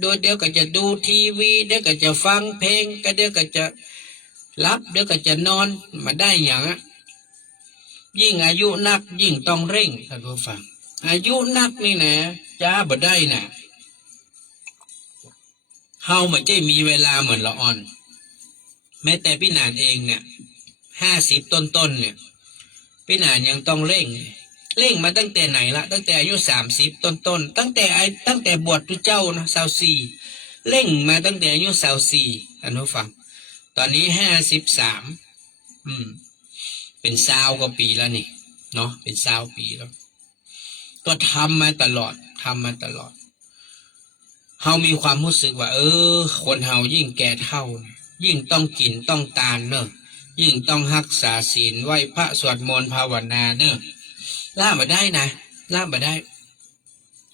โดยเดี๋ยวก็จะดูทีวีเดี๋ยวก็จะฟังเพลงก็เดี๋ยวก็จะรับเดี๋ยวก็จะนอนมาได้อย่างยิ่งอายุนักยิ่งต้องเร่งท่านผู้ฟังอายุนักนี่นะจ้าบ่ได้นะเฮาไม่ใช่มีเวลาเหมือนละอ่อนแม้แต่พี่นานเองเนี่ย50 ต้นเนี่ยพี่นานยังต้องเร่งมาตั้งแต่ไหนละตั้งแต่อายุ30 ต้นตั้งแต่บวชพระเจ้านะ24เร่งมาตั้งแต่อายุ24ท่านผู้ฟังตอนนี้53เป็น20 กว่าปีแล้วนี่เนาะเป็น20 ปีแล้วก็ทำมาตลอดเฮามีความรู้สึกว่าคนเฮายิ่งแก่เฒ่ายิ่งต้องกินต้องตานเนอะยิ่งต้องรักษาศีลไหว้พระสวดมนต์ภาวนาเนอะล่ามาได้นะล่ามาได้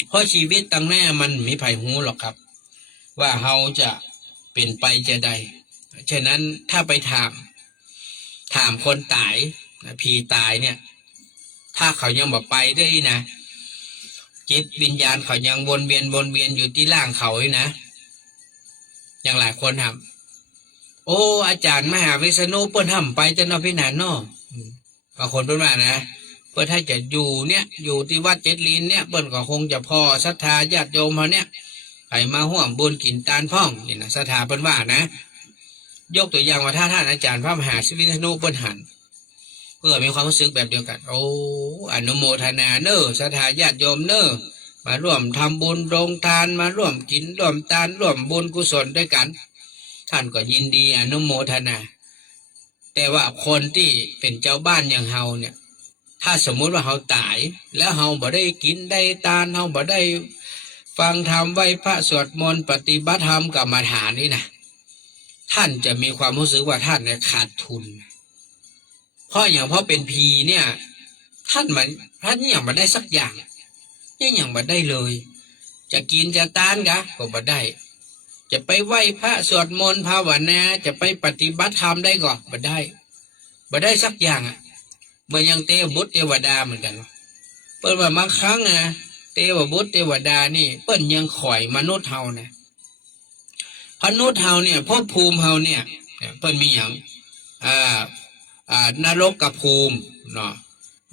เพราะชีวิตตั้งหน้ามันมีไผหูหรอกครับว่าเฮาจะเป็นไปจะใดฉะนั้นถ้าไปถามคนตายผีตายเนี่ยถ้าเขายังบอกไปได้นะจิตวิญญาณเขายังวนเวียนอยู่ที่ร่างเขานะ อย่างหลายคนทำโอ้อาจารย์มหาวิษณุเปิ้นทำไปจะนอพินานเนาะบางคนเปิ้นว่านะเปิ้นถ้าจะอยู่เนี่ยอยู่ที่วัดเจ็ดลีนเนี่ยเปิ้นก็คงจะพอศรัทธาญาติโยมเขาเนี่ยไปมาห่วมบุญกินตาลพ่องนี่นะศรัทธาเปิ้นว่านะยกตัวอย่างว่าถ้าท่านอาจารย์พระมหาวิษณุเปิ้นหันเพื่อมีความรู้สึกแบบเดียวกันโอ้อนุโมทนาเนอศรัทธาญาติโยมเนอมาร่วมทำบุญโรงทานมาร่วมกินร่วมทานร่วมบุญกุศลด้วยกันท่านก็ยินดีอนุโมทนาแต่ว่าคนที่เป็นเจ้าบ้านอย่างเฮาเนี่ยถ้าสมมุติว่าเฮาตายแล้วเฮาบ่ได้กินได้ทานเฮาบ่ได้ฟังธรรมไหว้พระสวดมนต์ปฏิบัติธรรมกรรมฐานนี่นะท่านจะมีความรู้สึกว่าท่านเนี่ยขาดทุนเพราะเป็นผีเนี่ยท่านยังบ่ได้สักอย่างยังบ่ได้เลยจะกินจะทานกะก็บ่ได้จะไปไหว้พระสวดมนต์ภาวนาจะไปปฏิบัติธรรมได้ก็บ่ได้สักอย่างอ่ะเหมือนอย่างเทวบุตรเทวดาเหมือนกันเปิ้นว่าบางครั้งนะเทวบุตรเทวดานี่เปิ้นยังข่อยมนุษย์เฮานะมนุษย์เฮาเนี่ยภพภูมิเฮาเนี่ยเปิ้นมีอย่างนรกกับภูมิเนาะ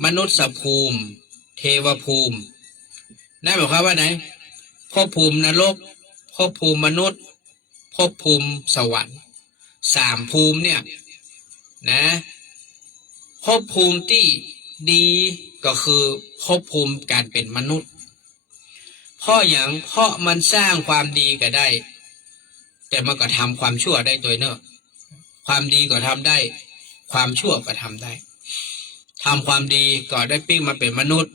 มนุษย์ภูมิเทวภูมินั่นหมายความว่าไหนภพภูมินรกภพภูมิมนุษย์ภพภูมิสวรรค์3ภูมิเนี่ยนะภพภูมิที่ดีก็คือภพภูมิการเป็นมนุษย์เพราะมันสร้างความดีก็ได้แต่มันก็ทำความชั่วได้ตัวเนอะความดีก็ทำได้ความชั่วก็ทำได้ทำความดีก็ได้ปิ้งมาเป็นมนุษย์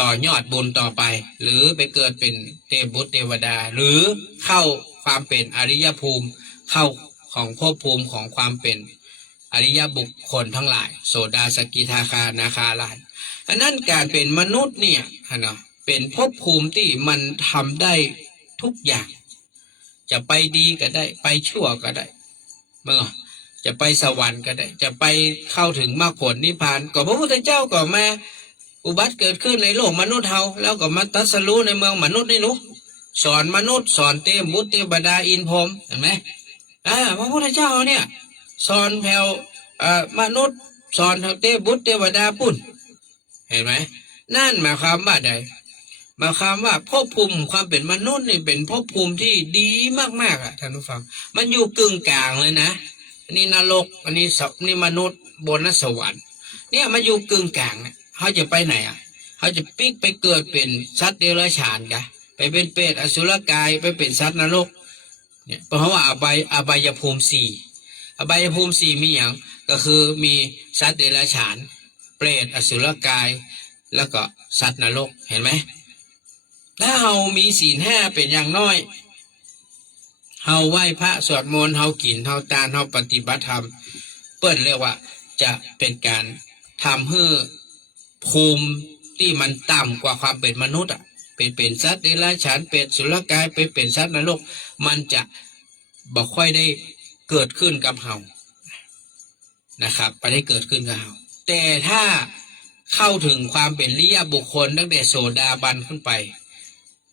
ต่อยอดบุญต่อไปหรือไปเกิดเป็นเทพบุตรเทวดาหรือเข้าความเป็นอริยภูมิเข้าของภพภูมิของความเป็นอริยบุคคลทั้งหลายโสดาสกิทาคานาคาลานอันนั้นการเป็นมนุษย์เนี่ยนะเป็นภพภูมิที่มันทำได้ทุกอย่างจะไปดีก็ได้ไปชั่วก็ได้เมื่อจะไปสวรรค์ก็ได้จะไปเข้าถึงมรรคผลนิพพานก็พระพุทธเจ้าก็มาอุบัติเกิดขึ้นในโลกมนุษย์เฮาแล้วก็มาตรัสรู้ในเมืองมนุษย์นี่หนูสอนมนุษย์สอนเทพบุตรเทวดาอินพรหมเห็นไหมพระพุทธเจ้าเนี่ยสอนแผ่วมนุษย์สอนเทพบุตรเทวดาปุ่นเห็นไหมนั่นหมายความว่าใดหมายความว่าภพภูมิความเป็นมนุษย์นี่เป็นภพภูมิที่ดีมากๆอ่ะท่านผู้ฟังมันอยู่กึ่งกลางเลยนะอันนี้นรกอันนี้นี่มนุษย์บนสวรรค์เนี่ยมันอยู่กึ่งกลางเนี่ยเขาจะไปไหนอ่ะเขาจะปิ๊กไปเกิดเป็นสัตว์เดรัจฉานกะไปเป็นเปรตอสุรกายไปเป็นสัตว์นรกเนี่ยเพราะว่าอบายภูมิอบายภูมิ4มีอย่างก็คือมีสัตว์เดรัจฉานเปรตอสุรกายแล้วก็สัตว์นรกเห็นไหมถ้าเรามีศีล5เป็นอย่างน้อยเราไหว้พระสวดมนต์เรากินเราทานเราปฏิบัติธรรมเปิ้นเรียกว่าจะเป็นการทำให้ภูมิที่มันต่ำกว่าความเป็นมนุษย์อ่ะเป็นสัตว์เดรัจฉานเป็นสุรกายเป็นสัตว์นรกมันจะบ่ค่อยได้เกิดขึ้นกับเฮานะครับไม่ได้เกิดขึ้นกับเฮาแต่ถ้าเข้าถึงความเป็นอริยบุคคลตั้งแต่โสดาบันขึ้นไป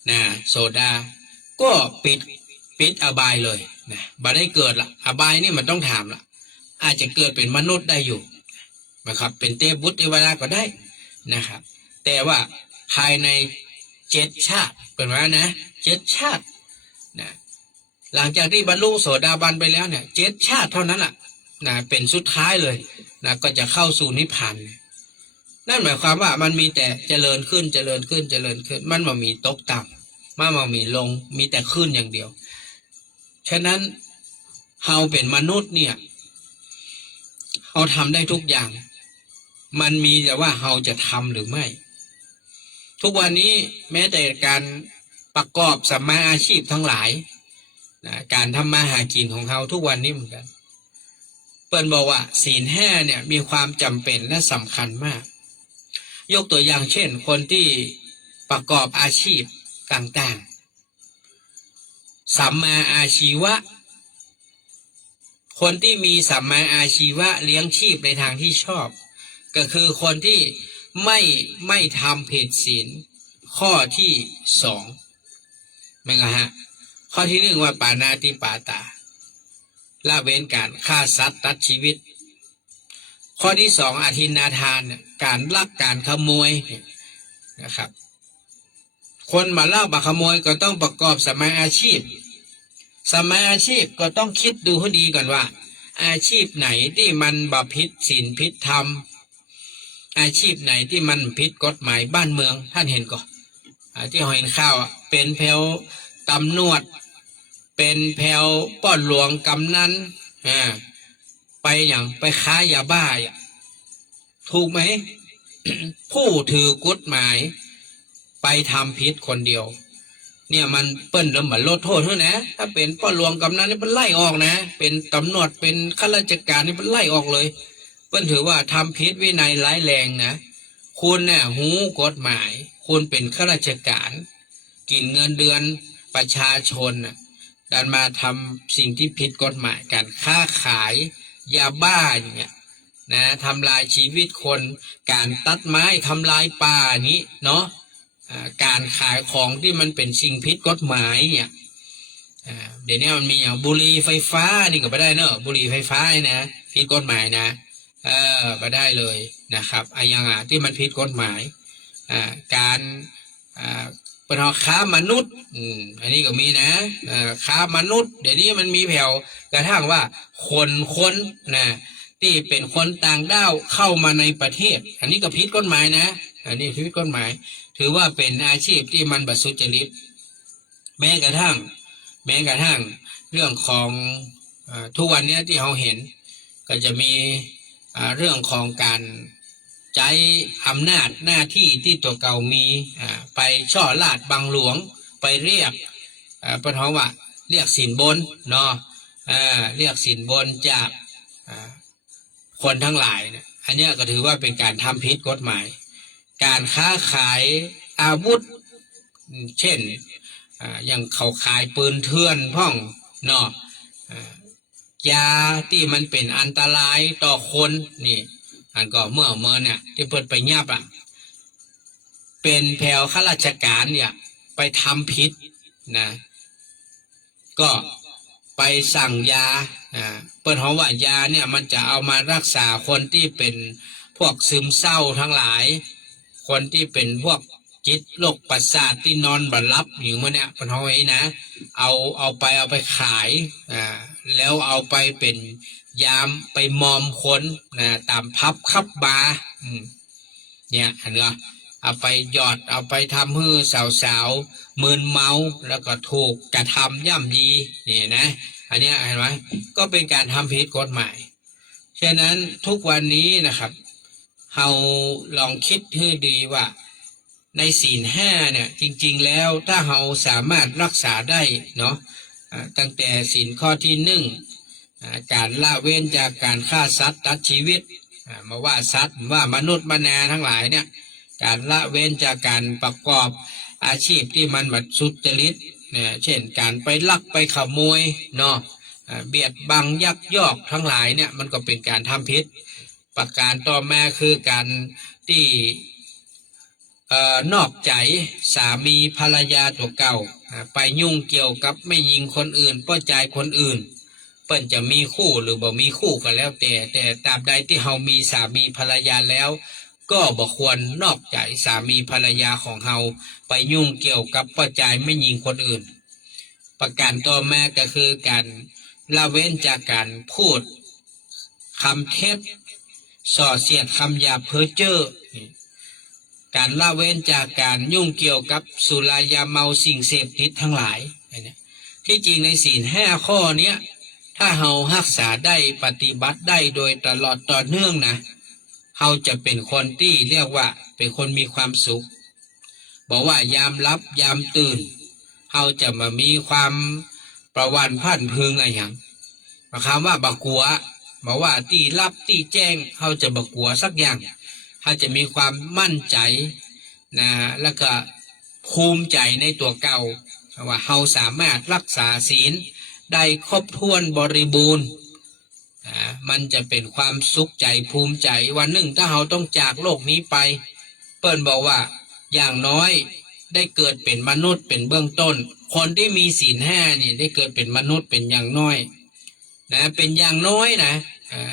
นะโสดาก็ปิดอบายเลยนะบ่ได้เกิดละอบายนี่มันต้องถามละอาจจะเกิดเป็นมนุษย์ได้อยู่นะครับเป็นเทพบุตรเทวดาก็ได้นะครับแต่ว่าภายใน7 ชาติเป็นว่านะ7 ชาตินะหลังจากที่บรรลุโสดาบันไปแล้วเนี่ย7 ชาติเท่านั้นแหละนะเป็นสุดท้ายเลยนะก็จะเข้าสู่นิพพานนั่นหมายความว่ามันมีแต่เจริญขึ้นมันไม่มีตกต่ำมันไม่มีลงมีแต่ขึ้นอย่างเดียวฉะนั้นเฮาเป็นมนุษย์เนี่ยเฮาทำได้ทุกอย่างมันมีแต่ว่าเฮาจะทำหรือไม่ทุกวันนี้แม้แต่การประกอบสัมมาอาชีพทั้งหลายนะการทำมาหากินของเฮาทุกวันนี้เหมือนกันเปิ้นบอกว่าศีล5เนี่ยมีความจำเป็นและสำคัญมากยกตัวอย่างเช่นคนที่ประกอบอาชีพต่างๆสัมมาอาชีวะคนที่มีสัมมาอาชีวะเลี้ยงชีพในทางที่ชอบก็คือคนที่ไม่ทำผิดศีลข้อที่2มั้งฮะข้อที่1ว่าปานาติปาตา ละเว้นการฆ่าสัตว์ตัดชีวิตข้อที่สองอทินนาทานการลักการขโมยนะครับคนมาลักมาขโมยก็ต้องประกอบสมัยอาชีพก็ต้องคิดดูให้ดีก่อนว่าอาชีพไหนที่มันบ่ผิดศีลผิดธรรมอาชีพไหนที่มันผิดกฎหมายบ้านเมืองท่านเห็นก่อนที่เราเห็นข่าวเป็นแผวตำรวจเป็นแผวป้อนหลวงกำนันไปอย่างไปค้ายาบ้าถูกไหม ผู้ถือกฎหมายไปทำผิดคนเดียวเนี่ยมันเปิ้นแล้วมันลดโทษเท่านะถ้าเป็นป้อนหลวงกำนันนี่เป็นไล่ออกนะเป็นตำรวจเป็นข้าราชการนี่เป็นไล่ออกเลยเปิ้นถือว่าทำผิดวินัยร้ายแรงนะคุณเนี่ยหูกฎหมายคุณเป็นข้าราชการกินเงินเดือนประชาชนดันมาทำสิ่งที่ผิดกฎหมายการค้าขายยาบ้าอย่างเงี้ยนะทำลายชีวิตคนการตัดไม้ทำลายป่านี้เนาะการขายของที่มันเป็นสิ่งผิดกฎหมายเนี่ยเดี๋ยวนี้มันมีอย่างบุหรี่ไฟฟ้านี่ก็ไม่ได้เนอะบุหรี่ไฟฟ้านะผิดกฎหมายนะไม่ได้เลยนะครับอย่างที่มันผิดกฎหมายการเป็นค้ามนุษย์อันนี้ก็มีนะค้ามนุษย์เดี๋ยวนี้มันมีแผ่วกระทั่งว่าคนนะที่เป็นคนต่างด้าวเข้ามาในประเทศอันนี้ก็ผิดกฎหมายนะอันนี้ผิดกฎหมายถือว่าเป็นอาชีพที่มันบัสุจริตแม้กระทั่งเรื่องของทุกวันนี้ที่เราเห็นก็จะมีเรื่องของการใช้อำนาจหน้าที่ที่ตัวเก่ามีไปช่อลาดบังหลวงไปเรียกประท้วงว่าเรียกสินบนเนาะเรียกสินบนจากคนทั้งหลายเนี่ยอันนี้ก็ถือว่าเป็นการทำผิดกฎหมายการค้าขายอาวุธเช่นอย่างเขาขายปืนเถื่อนพ่องเนาะยาที่มันเป็นอันตรายต่อคนนี่อันก็เมื่อเนี่ยที่เปิดไปเงียบเป็นแผวข้าราชการเนี่ยไปทำผิดนะก็ไปสั่งยาเปิดห้องว่ายาเนี่ยมันจะเอามารักษาคนที่เป็นพวกซึมเศร้าทั้งหลายคนที่เป็นพวกจิตโรคประสาทที่นอนบัดลับอยู่มาเนี่ยเป็นห้องไว้นะเอาไปขายแล้วเอาไปเป็นยามไปมอมคนตามพับคับบาร์เนี่ยเห็นไหมเอาไปหยอดเอาไปทำให้สาวมึนเมาแล้วก็ถูกกระทำย่ำยีนี่นะอันนี้เห็นไหมก็เป็นการทำผิดกฎหมายฉะนั้นทุกวันนี้นะครับเราลองคิดให้ดีว่าในศีลห้าเนี่ยจริงๆแล้วถ้าเราสามารถรักษาได้เนาะตั้งแต่ศีลข้อที่หนึ่งการละเว้นจากการฆ่าสัตว์ตัดชีวิตมาว่าสัตว์ว่ามนุษย์มนาทั้งหลายเนี่ยการละเว้นจากการประกอบอาชีพที่มันบัดสุจริตเนี่ยเช่นการไปลักไปขโมยเนาะเบียดบังยักยอกทั้งหลายเนี่ยมันก็เป็นการทำผิดประการต่อมาคือการที่นอกใจสามีภรรยาตัวเก่าไปยุ่งเกี่ยวกับไม่ยิงคนอื่นป้อใจคนอื่นเปิ้นจะมีคู่หรือบ่มีคู่ก็แล้วแต่ตราบใดที่เฮามีสามีภรรยาแล้วก็บ่ควรนอกใจสามีภรรยาของเฮาไปยุ่งเกี่ยวกับป้อใจไม่ยิงคนอื่นประการต่อมาก็คือการละเว้นจากการพูดคำเท็จส่อเสียดคำหยาบเพ้อเจ้อการละเว้นจากการยุ่งเกี่ยวกับสุรายาเมาสิ่งเสพติดทั้งหลายที่จริงในศีลห้าข้อเนี้ยถ้าเรารักษาได้ปฏิบัติได้โดยตลอดต่อเนื่องนะเราจะเป็นคนที่เรียกว่าเป็นคนมีความสุขบอกว่ายามรับยามตื่นเราจะมามีความประวันพันพึงอะไรอย่างคำว่าบักกัวบอกว่าที่รับที่แจ้งเราจะบักกัวสักอย่างเขาจะมีความมั่นใจนะแล้วก็ภูมิใจในตัวเก่าว่าเราสามารถรักษาศีลได้ครบถ้วนบริบูรณ์มันจะเป็นความสุขใจภูมิใจวันหนึ่งถ้าเราต้องจากโลกนี้ไปเปิ้ลบอกว่าอย่างน้อยได้เกิดเป็นมนุษย์เป็นเบื้องต้นคนที่มีศีลห้านี่ได้เกิดเป็นมนุษย์เป็นอย่างน้อย นะเป็นอย่างน้อยนะ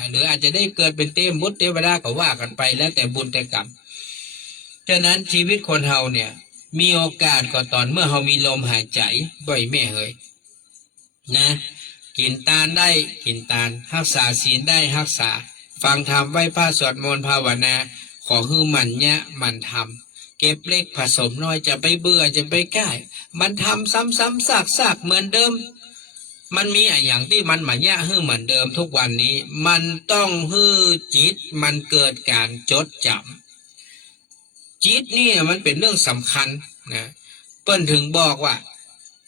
หรืออาจจะได้เกิดเป็นเทพบุตรเทวดาก็ว่ากันไปแล้วแต่บุญแต่กรรมฉะนั้นชีวิตคนเฮาเนี่ยมีโอกาสก็ตอนเมื่อเฮามีลมหายใจบ่อยแม่เฮยนะกินตาลได้กินตาลรักษาศีลได้รักษาฟังธรรมไหว้พระสวดมนต์ภาวนาขอให้มันเนี่ยมันทำเก็บเล็กผสมน้อยจะไปเบื่อจะไปใกล้มันทำซ้ำๆซากๆเหมือนเดิมมันมีอย่างที่มันมาเนี่ยให้เหมือนเดิมทุกวันนี้มันต้องให้จิตมันเกิดการจดจำจิตนี่มันเป็นเรื่องสำคัญนะเปิ้นถึงบอกว่า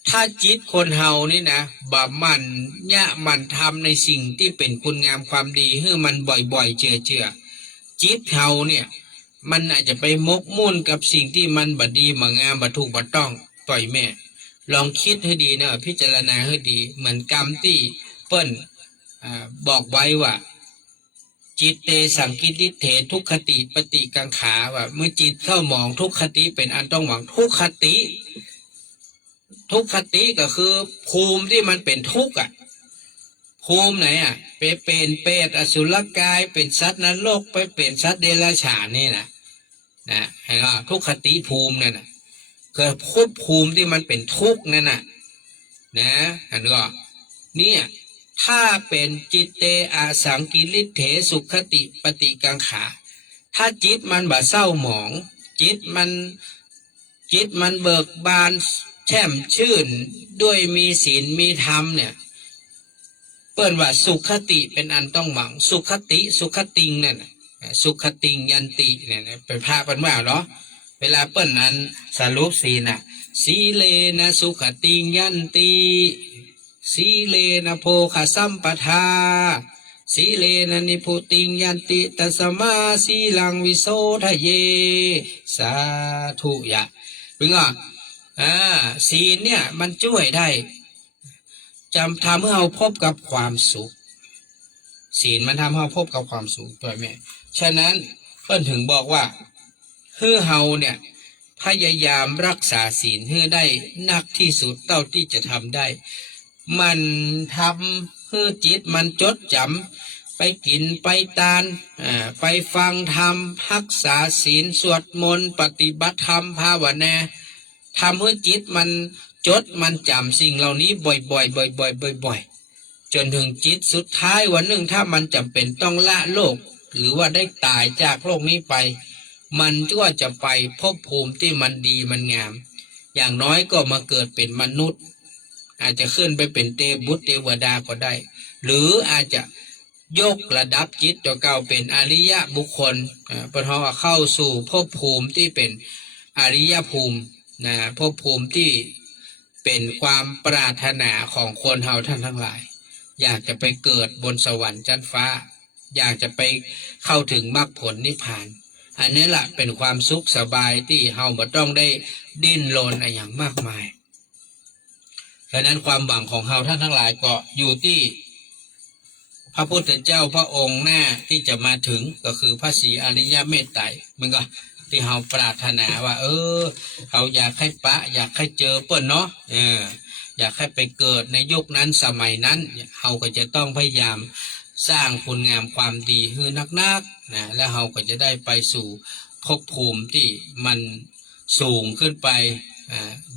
ถ้าจิตคนเฮานี่นะบ่มันเนี่ยมันทำในสิ่งที่เป็นคุณงามความดีให้มันบ่อยๆเจือจิตเฮาเนี่ยมันอาจจะไปมกมุ่นกับสิ่งที่มันบดีมางามบถูกบต้องปล่อยแม่ลองคิดให้ดีนะพิจารณาให้ดีเหมือนกรรมที่เปิ้นบอกไว้ว่าจิตเตสังกิริเถทุกขติปฏิกังขาว่าเมื่อจิตเข้าหมองทุกขติเป็นอันต้องหวังทุกขติก็คือภูมิที่มันเป็นทุกข์ภูมิไหนเป็นเปรตอสุรกายเป็นสัตว์นรกไปเป็นสัตว์เดรัจฉานนี่นะเห็นว่าทุกขติภูมินั่นนะคือภพภูมิที่มันเป็นทุกข์นั่นนะเห็นก็เนี่ยถ้าเป็นจิตเตอสังกิริเถสุขติปฏิกังขาถ้าจิตมันบ่เศร้าหมองจิตมันเบิกบานแช่มชื่นด้วยมีศีลมีธรรมเนี่ยเปิ้นว่าสุขติเป็นอันต้องหวังสุขติงนั่นสุขติงยันติเนี่ยไปพากันว่าเนาะเวลาเปิ้นนั้นสรุปศีลสีเลนะสุขติงยันติสีเลนะโภคสัมปทาสีเลนะนิพุติงยันติตัสมาสีลังวิโสทะเยสาธุยะเป็นไงศีลเนี่ยมันช่วยได้จำทำให้เราพบกับความสุขศีลมันทำให้เราพบกับความสุขตัวแม่ฉะนั้นเพิ่นถึงบอกว่าให้เราเนี่ยพยายามรักษาศีลให้ได้นักที่สุดเท่าที่จะทำได้มันทำให้จิตมันจดจำไปกินไปตานไปฟังธรรมรักษาศีลสวดมนต์ปฏิบัติธรรมภาวนาทำให้จิตมันจดมันจำสิ่งเหล่านี้บ่อยๆจนถึงจิตสุดท้ายวันหนึ่งถ้ามันจำเป็นต้องละโลกหรือว่าได้ตายจากโลกนี้ไปมันก็จะไปภพภูมิที่มันดีมันงามอย่างน้อยก็มาเกิดเป็นมนุษย์อาจจะขึ้นไปเป็นเทพบุตรเทวดาก็ได้หรืออาจจะยกระดับจิตตัวเก่าเป็นอริยบุคคลเพราะว่าเข้าสู่ภพภูมิที่เป็นอริยภูมิภพภูมิที่เป็นความปรารถนาของคนเฮาท่านทั้งหลายอยากจะไปเกิดบนสวรรค์ชั้นฟ้าอยากจะไปเข้าถึงมรรคผลนิพพานอันนี้แหละเป็นความสุขสบายที่เฮาบ่ต้องได้ดิ้นรนอะไรอย่างมากมายดังนั้นความหวังของเฮาท่านทั้งหลายก็อยู่ที่พระพุทธเจ้าพระองค์หน้าที่จะมาถึงก็คือพระศรีอริยเมตไตรมันก็ที่เฮาปรารถนาว่าเขาอยากให้อยากให้เจอเปิ้นเนาะอยากให้ไปเกิดในยุคนั้นสมัยนั้นเขาก็จะต้องพยายามสร้างคุณงามความดีให้นักๆแล้วเขาก็จะได้ไปสู่ภพภูมิที่มันสูงขึ้นไป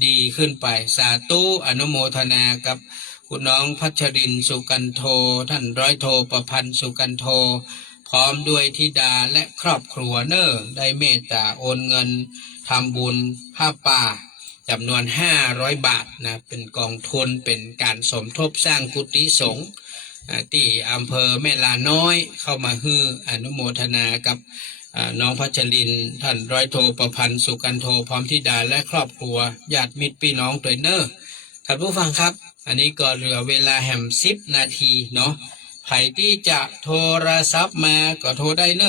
ดีขึ้นไปสาธุอนุโมทนากับคุณน้องพัชรินทร์สุกันโทท่านร้อยโทประพันธ์สุกันโทพร้อมด้วยธิดาและครอบครัวได้เมตตาโอนเงินทำบุญผ้าป่าจำนวน500 บาทเป็นกองทุนเป็นการสมทบสร้างกุฏิสงฆ์ที่อำเภอแม่ลาน้อยเข้ามาฮืออนุโมทนากับน้องพัชรินทร์ท่านร้อยโทประพันธ์สุกันโทพร้อมธิดาและครอบครัวญาติมิตรพี่น้องตัวท่านผู้ฟังครับอันนี้ก็เหลือเวลาแหม10 นาทีเนาะใครที่จะโทรศัพท์มาก็โทรได้0866713446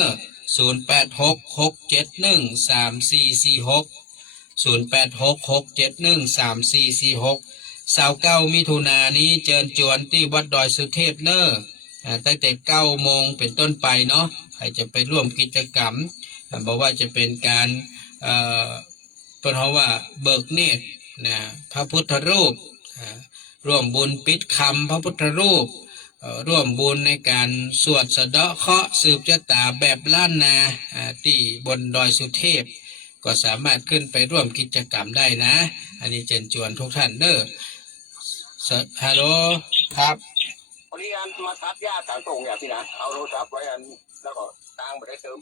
0866713446 มิถุนายนนี้เชิญชวนที่วัดดอยสุเทพตั้งแต่9 โมงเป็นต้นไปเนาะใครจะไปร่วมกิจกรรมบอกว่าจะเป็นการเพราะว่าเบิกเนตรพระพุทธรูปร่วมบุญปิดคำพระพุทธรูป ร่วมบุญในการสวดสะเดาะเคราะห์สืบชะตาแบบล้านนาที่บนดอยสุเทพก็สามารถขึ้นไปร่วมกิจกรรมได้นะ อันนี้เชิญชวนทุกท่านเด้อฮัลโหลครับวันนี้อันมาตัดหญ้าต่างตรงอย่างพี่นะเอาโทรศัพท์ไว้อันแล้วก็ตังไปได้เติม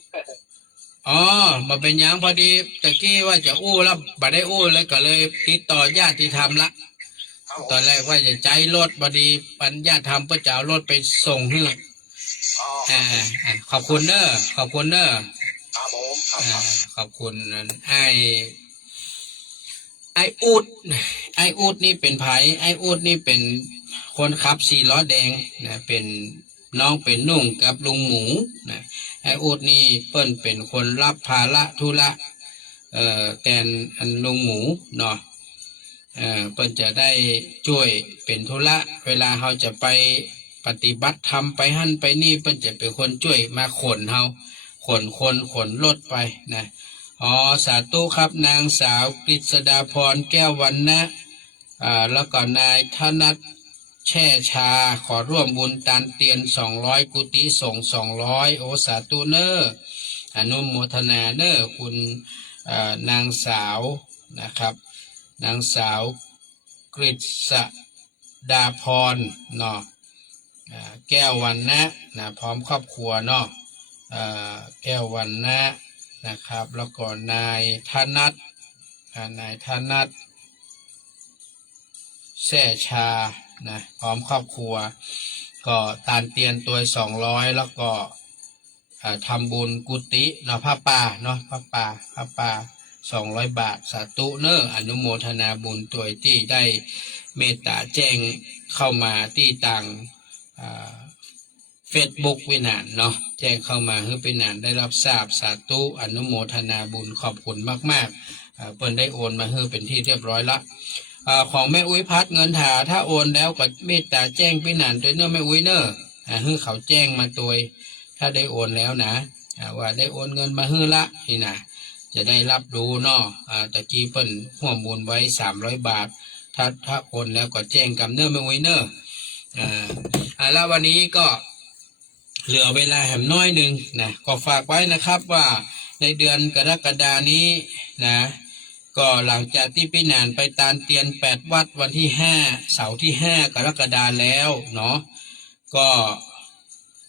อ๋อมาเป็นหยังพอดีตะกี้ว่าจะอู้แล้วบ่ได้อู้เลยก็เลยติดต่อญาติธรรมละตอนแรกว่าจะใจรถพอดีปัญญาธรรมก็จะเอารถไปส่งให้ อ๋อ ขอบคุณเด้อขอบคุณเด้อ ครับผมครับ ขอบคุณไออูดนี่เป็นไผไออูดนี่เป็นคนขับสี่ล้อแดงนะเป็นน้องเป็นนุ่งกับลุงหมูนะไออูดนี่เปิ้นเป็นคนรับภาระธุระแทนอันลุงหมูเนาะเปิ้นจะได้ช่วยเป็นธุระเวลาเขาจะไปปฏิบัติธรรมไปหั่นไปนี่เปิ้นจะเป็นคนช่วยมาขนเขาขนคนขนรถไปนะอ๋อสาธุครับนางสาวกฤษดาพรแก้ววรรณะแล้วก็นายธนัทแช่ชาขอร่วมบุญตานเตียน200กุฏิส่ง200โอสาธุเนออนุโมทนาเนอคุณนางสาวนะครับนางสาวกฤษดาพรเนาะแก้ววรรณะนะพร้อมครอบครัวเนาะแก้ววรรณะนะครับแล้วก็นายธนัทแช่ชานะพร้อมครอบครัวก็ตานเตียนตัว200แล้วก็ทำบุญกุฏิเนาะผ้าป่าเนาะผ้าป่า200 บาทสาธุเนออนุโมทนาบุญตัวที่ได้เมตตาแจ้งเข้ามาที่ต่างFacebook วินานเนาะแจ้งเข้ามาให้เป็นนานได้รับทราบสาธุอนุโมทนาบุญขอบคุณมากๆเปิ้นได้โอนมาให้เป็นที่เรียบร้อยละของแม่อุ้ยพัดเงินถ้าโอนแล้วก็เมตตาแจ้งพี่นานด้วยเนอะแม่อุ้ยเนอะให้เขาแจ้งมาตัวถ้าได้โอนแล้วนะว่าได้โอนเงินมาให้ละนี่นะจะได้รับรู้เนาะตะกี้เปิ้นห่วมบุญไว้300 บาทถ้าโอนแล้วก็แจ้งกับเนอะแม่อุ้ยเนอะแล้ววันนี้ก็เหลือเวลาแหมน้อยหนึ่งนะก็ฝากไว้นะครับว่าในเดือนกรกฎานี้นะก็หลังจากที่พี่นานไปตานเตียน8 วัดวันที่5เสาร์ที่5 กรกฎาแล้วเนาะก็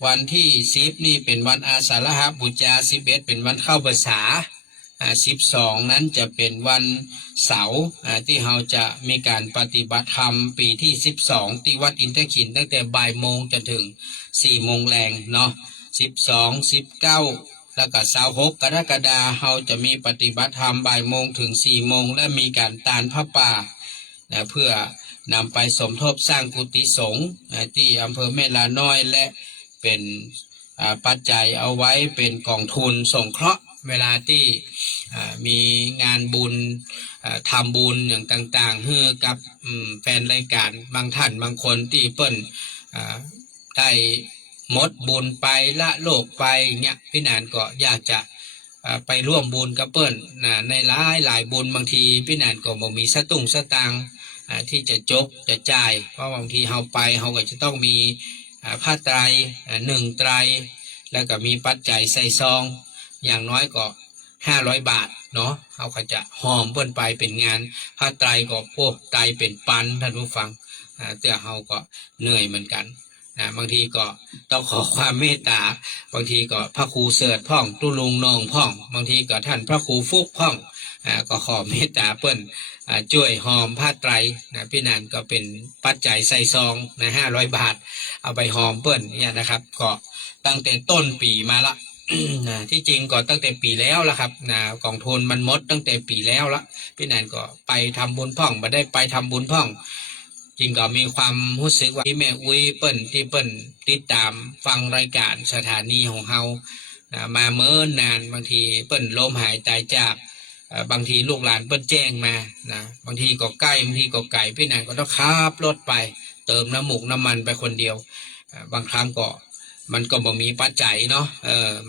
วันที่10นี่เป็นวันอาสาฬหบูชา11เป็นวันเข้าพรรษา12นั้นจะเป็นวันเสาร์ที่เราจะมีการปฏิบัติธรรมปีที่12ที่วัดอินทขินตั้งแต่บ่ายโมงจนถึง4 โมงแรงเนาะ12 19แล้วก็26 กรกฎาคมเราจะมีปฏิบัติธรรมบ่ายโมงถึง4 โมงและมีการตานผ้าป่าเพื่อนำไปสมทบสร้างกุฏิสงฆ์ที่อำเภอแม่ลาน้อยและเป็นปัจจัยเอาไว้เป็นกองทุนสงเคราะห์เวลาที่มีงานบุญทำบุญอย่างต่างๆให้กับแฟนรายการบางท่านบางคนที่เปิ้นได้หมดบุญไปละโลกไปเนี่ยพี่นานก็อยากจะไปร่วมบุญกับเปิ้นในหลายบุญบางทีพี่นานก็บ่มีสตางค์ที่จะจกจะจ่ายเพราะบางทีเฮาไปเฮาก็จะต้องมีผ้าไตร1 ไตรแล้วก็มีปัจจัยใส่ซองอย่างน้อยก็500 บาทเนาะเขาก็จะหอมเปิ้นไปเป็นงานผ้าไตรก็พวกไตรเป็นปันท่านผู้ฟังแต่เขาก็เหนื่อยเหมือนกันบางทีก็ต้องขอความเมตตาบางทีก็พระครูเสิร์ชพ่องตุลุงนองพ่องบางทีก็ท่านพระครูฟุกพ่องก็ขอเมตตาเปิ้นช่วยหอมผ้าไตรพี่นันก็เป็นปัจจัยใส่ซอง500 บาทเอาไปหอมเปิ้นเนี่ยนะครับก็ตั้งแต่ต้นปีมาละ ที่จริงก็ตั้งแต่ปีแล้วละครับกองทุนมันหมดตั้งแต่ปีแล้วละพี่นันก็ไปทำบุญพ่องมาได้ไปทำบุญพ่องจริงก็มีความรู้สึกว่าที่แม่อุ้ยเปิ้นที่เปิ้นติดตามฟังรายการสถานีของเฮามาเมื่อนานบางทีเปิ้นล้มหายตายจากบางทีลูกหลานเปิ้นแจ้งมาบางทีก็ใกล้บางทีก็ไกลพี่นันก็ต้องขับรถไปเติมน้ำมันไปคนเดียวบางครั้งก็มันก็บ่มีปัจจัยเนาะ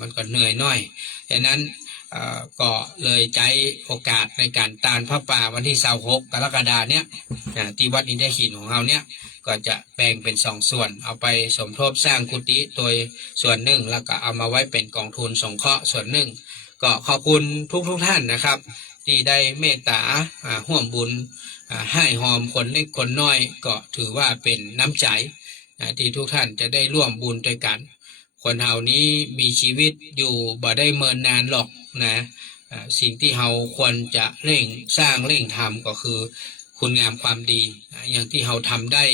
มันก็เหนื่อยหน่อยดังนั้นก็เลยใช้โอกาสในการตานพระป่าวันที่26 กรกฎาคมเนี้ยที่วัดอินทขินของเราเนี้ย ก็จะแบ่งเป็น2 ส่วนเอาไปสมทบสร้างกุฏิโดยส่วนหนึ่งแล้วก็เอามาไว้เป็นกองทุนสงเคราะห์ส่วนหนึ่งก็ขอบคุณทุกท่านนะครับที่ได้เมตตาร่วมบุญให้หอมคนเล็กคนน้อยก็ถือว่าเป็นน้ำใจที่ทุกท่านจะได้ร่วมบุญด้วยกันคนเฮานี้มีชีวิตอยู่บ่ได้เมินนานหรอกนะสิ่งที่เฮาควรจะเร่งสร้างเร่งทำก็คือคุณงามความดีอย่างที่เฮาทำได้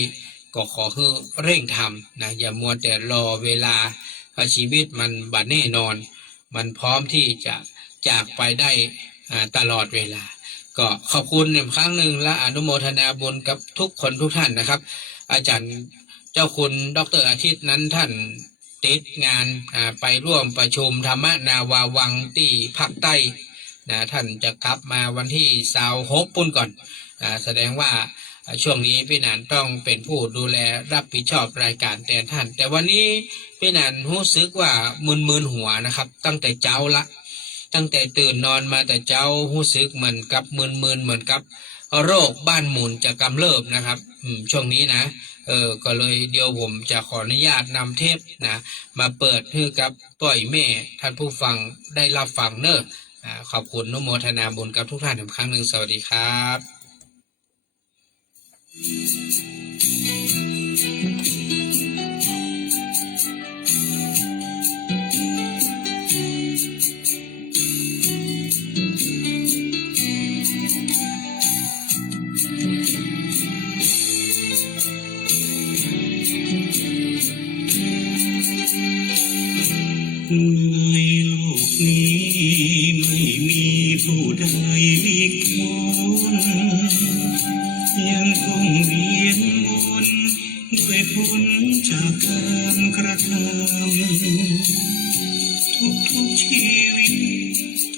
ก็ขอให้เร่งทำนะอย่ามัวแต่รอเวลาชีวิตมันบัดแน่นอนมันพร้อมที่จะจากไปได้ตลอดเวลาก็ขอบคุณอีกครั้งหนึ่งและอนุโมทนาบุญกับทุกคนทุกท่านนะครับอาจารย์เจ้าคุณดร.อาทิตย์นั้นท่านติดงานไปร่วมประชุมธรรมนาวาวังที่ภาคใต้นะท่านจะกลับมาวันที่26ปุ่นก่อนแสดงว่าช่วงนี้พี่หนานต้องเป็นผู้ดูแลรับผิดชอบรายการแทนท่านแต่วันนี้พี่หนานรู้สึกว่ามึนหัวนะครับตั้งแต่เจ้าละตั้งแต่ตื่นนอนมาแต่เจ้ารู้สึกเหมือนกับมึนเหมือนกับโรคบ้านหมุนจะกำเริบนะครับช่วงนี้นะก็เลยเดี๋ยวผมจะขออนุญาตนำเทปนะมาเปิดให้กับต่อยแม่ท่านผู้ฟังได้รับฟังเนอะขอบคุณอนุโมทนาบุญกับทุกท่านอีกครั้งหนึ่งสวัสดีครับในโลกนี้ไม่มีผู้ใดลีกพ้นยังคงเวียนวนด้วยผลจากการกระทำทุกชีวิต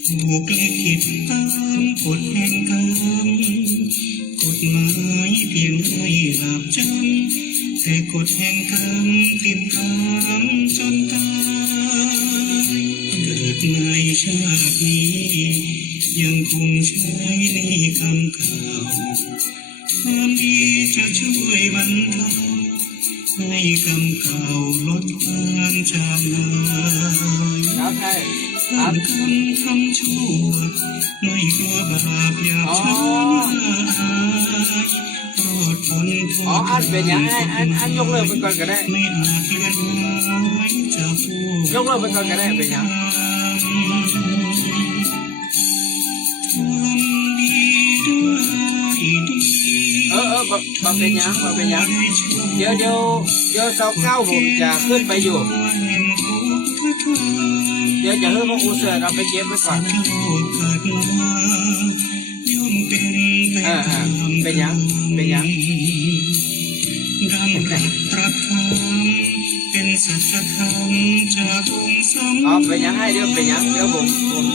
ถูกลิขิตตามกฎแห่งกรรมกฎหมายเพียงให้หลับจำแต่กฎแห่งกรรมติดตามจนตายเกิดในชาตินี้ยังคงใช้ในคำเก่าความดีจะช่วยบรรเทาให้กรรมเก่าลดความจำลายทำคำทำชั่วไม่กลัวบาปอยากช้ารอดพ้นโทษอันเป็นยังไงอันยกเลิกไปก่อนก็ได้ไม่อาจเลือนหายจากผู้ยกเลิกไปก่อนก็ได้เป็นยังมาเป็นยังมาเป็นยังเดี๋ยวเสาเก้าผมจะขึ้นไปอยู่เดี๋ยวจะให้พวกกูเสือเราไปเก็บไว้ก่อนเป็นยังเป็นยังเป็นสัจธรรมจากองค์สมเป็นยังให้เดี๋ยวเป็นยังเดี๋ยวผม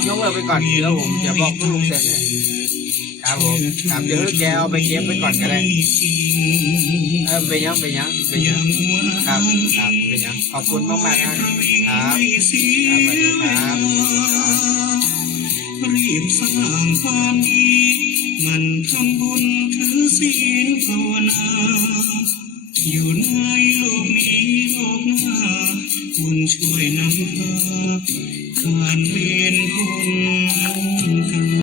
ยกเลิกไปก่อนเดี๋ยวผมจะบอกทุกลุงเสร็จครับผมครับเดี๋ยวแกเอาไปเก็บไว้ก่อนก็ได้เป็นยังเป็นยังเป็นยังครับเป็นยังขอบคุณมากๆนะครับสวัสดีครับรีบสร้างความดีมันทำบุญถือศีลภาวนาอยู่ในโลกนี้โลกหน้าบุญช่วยนำพา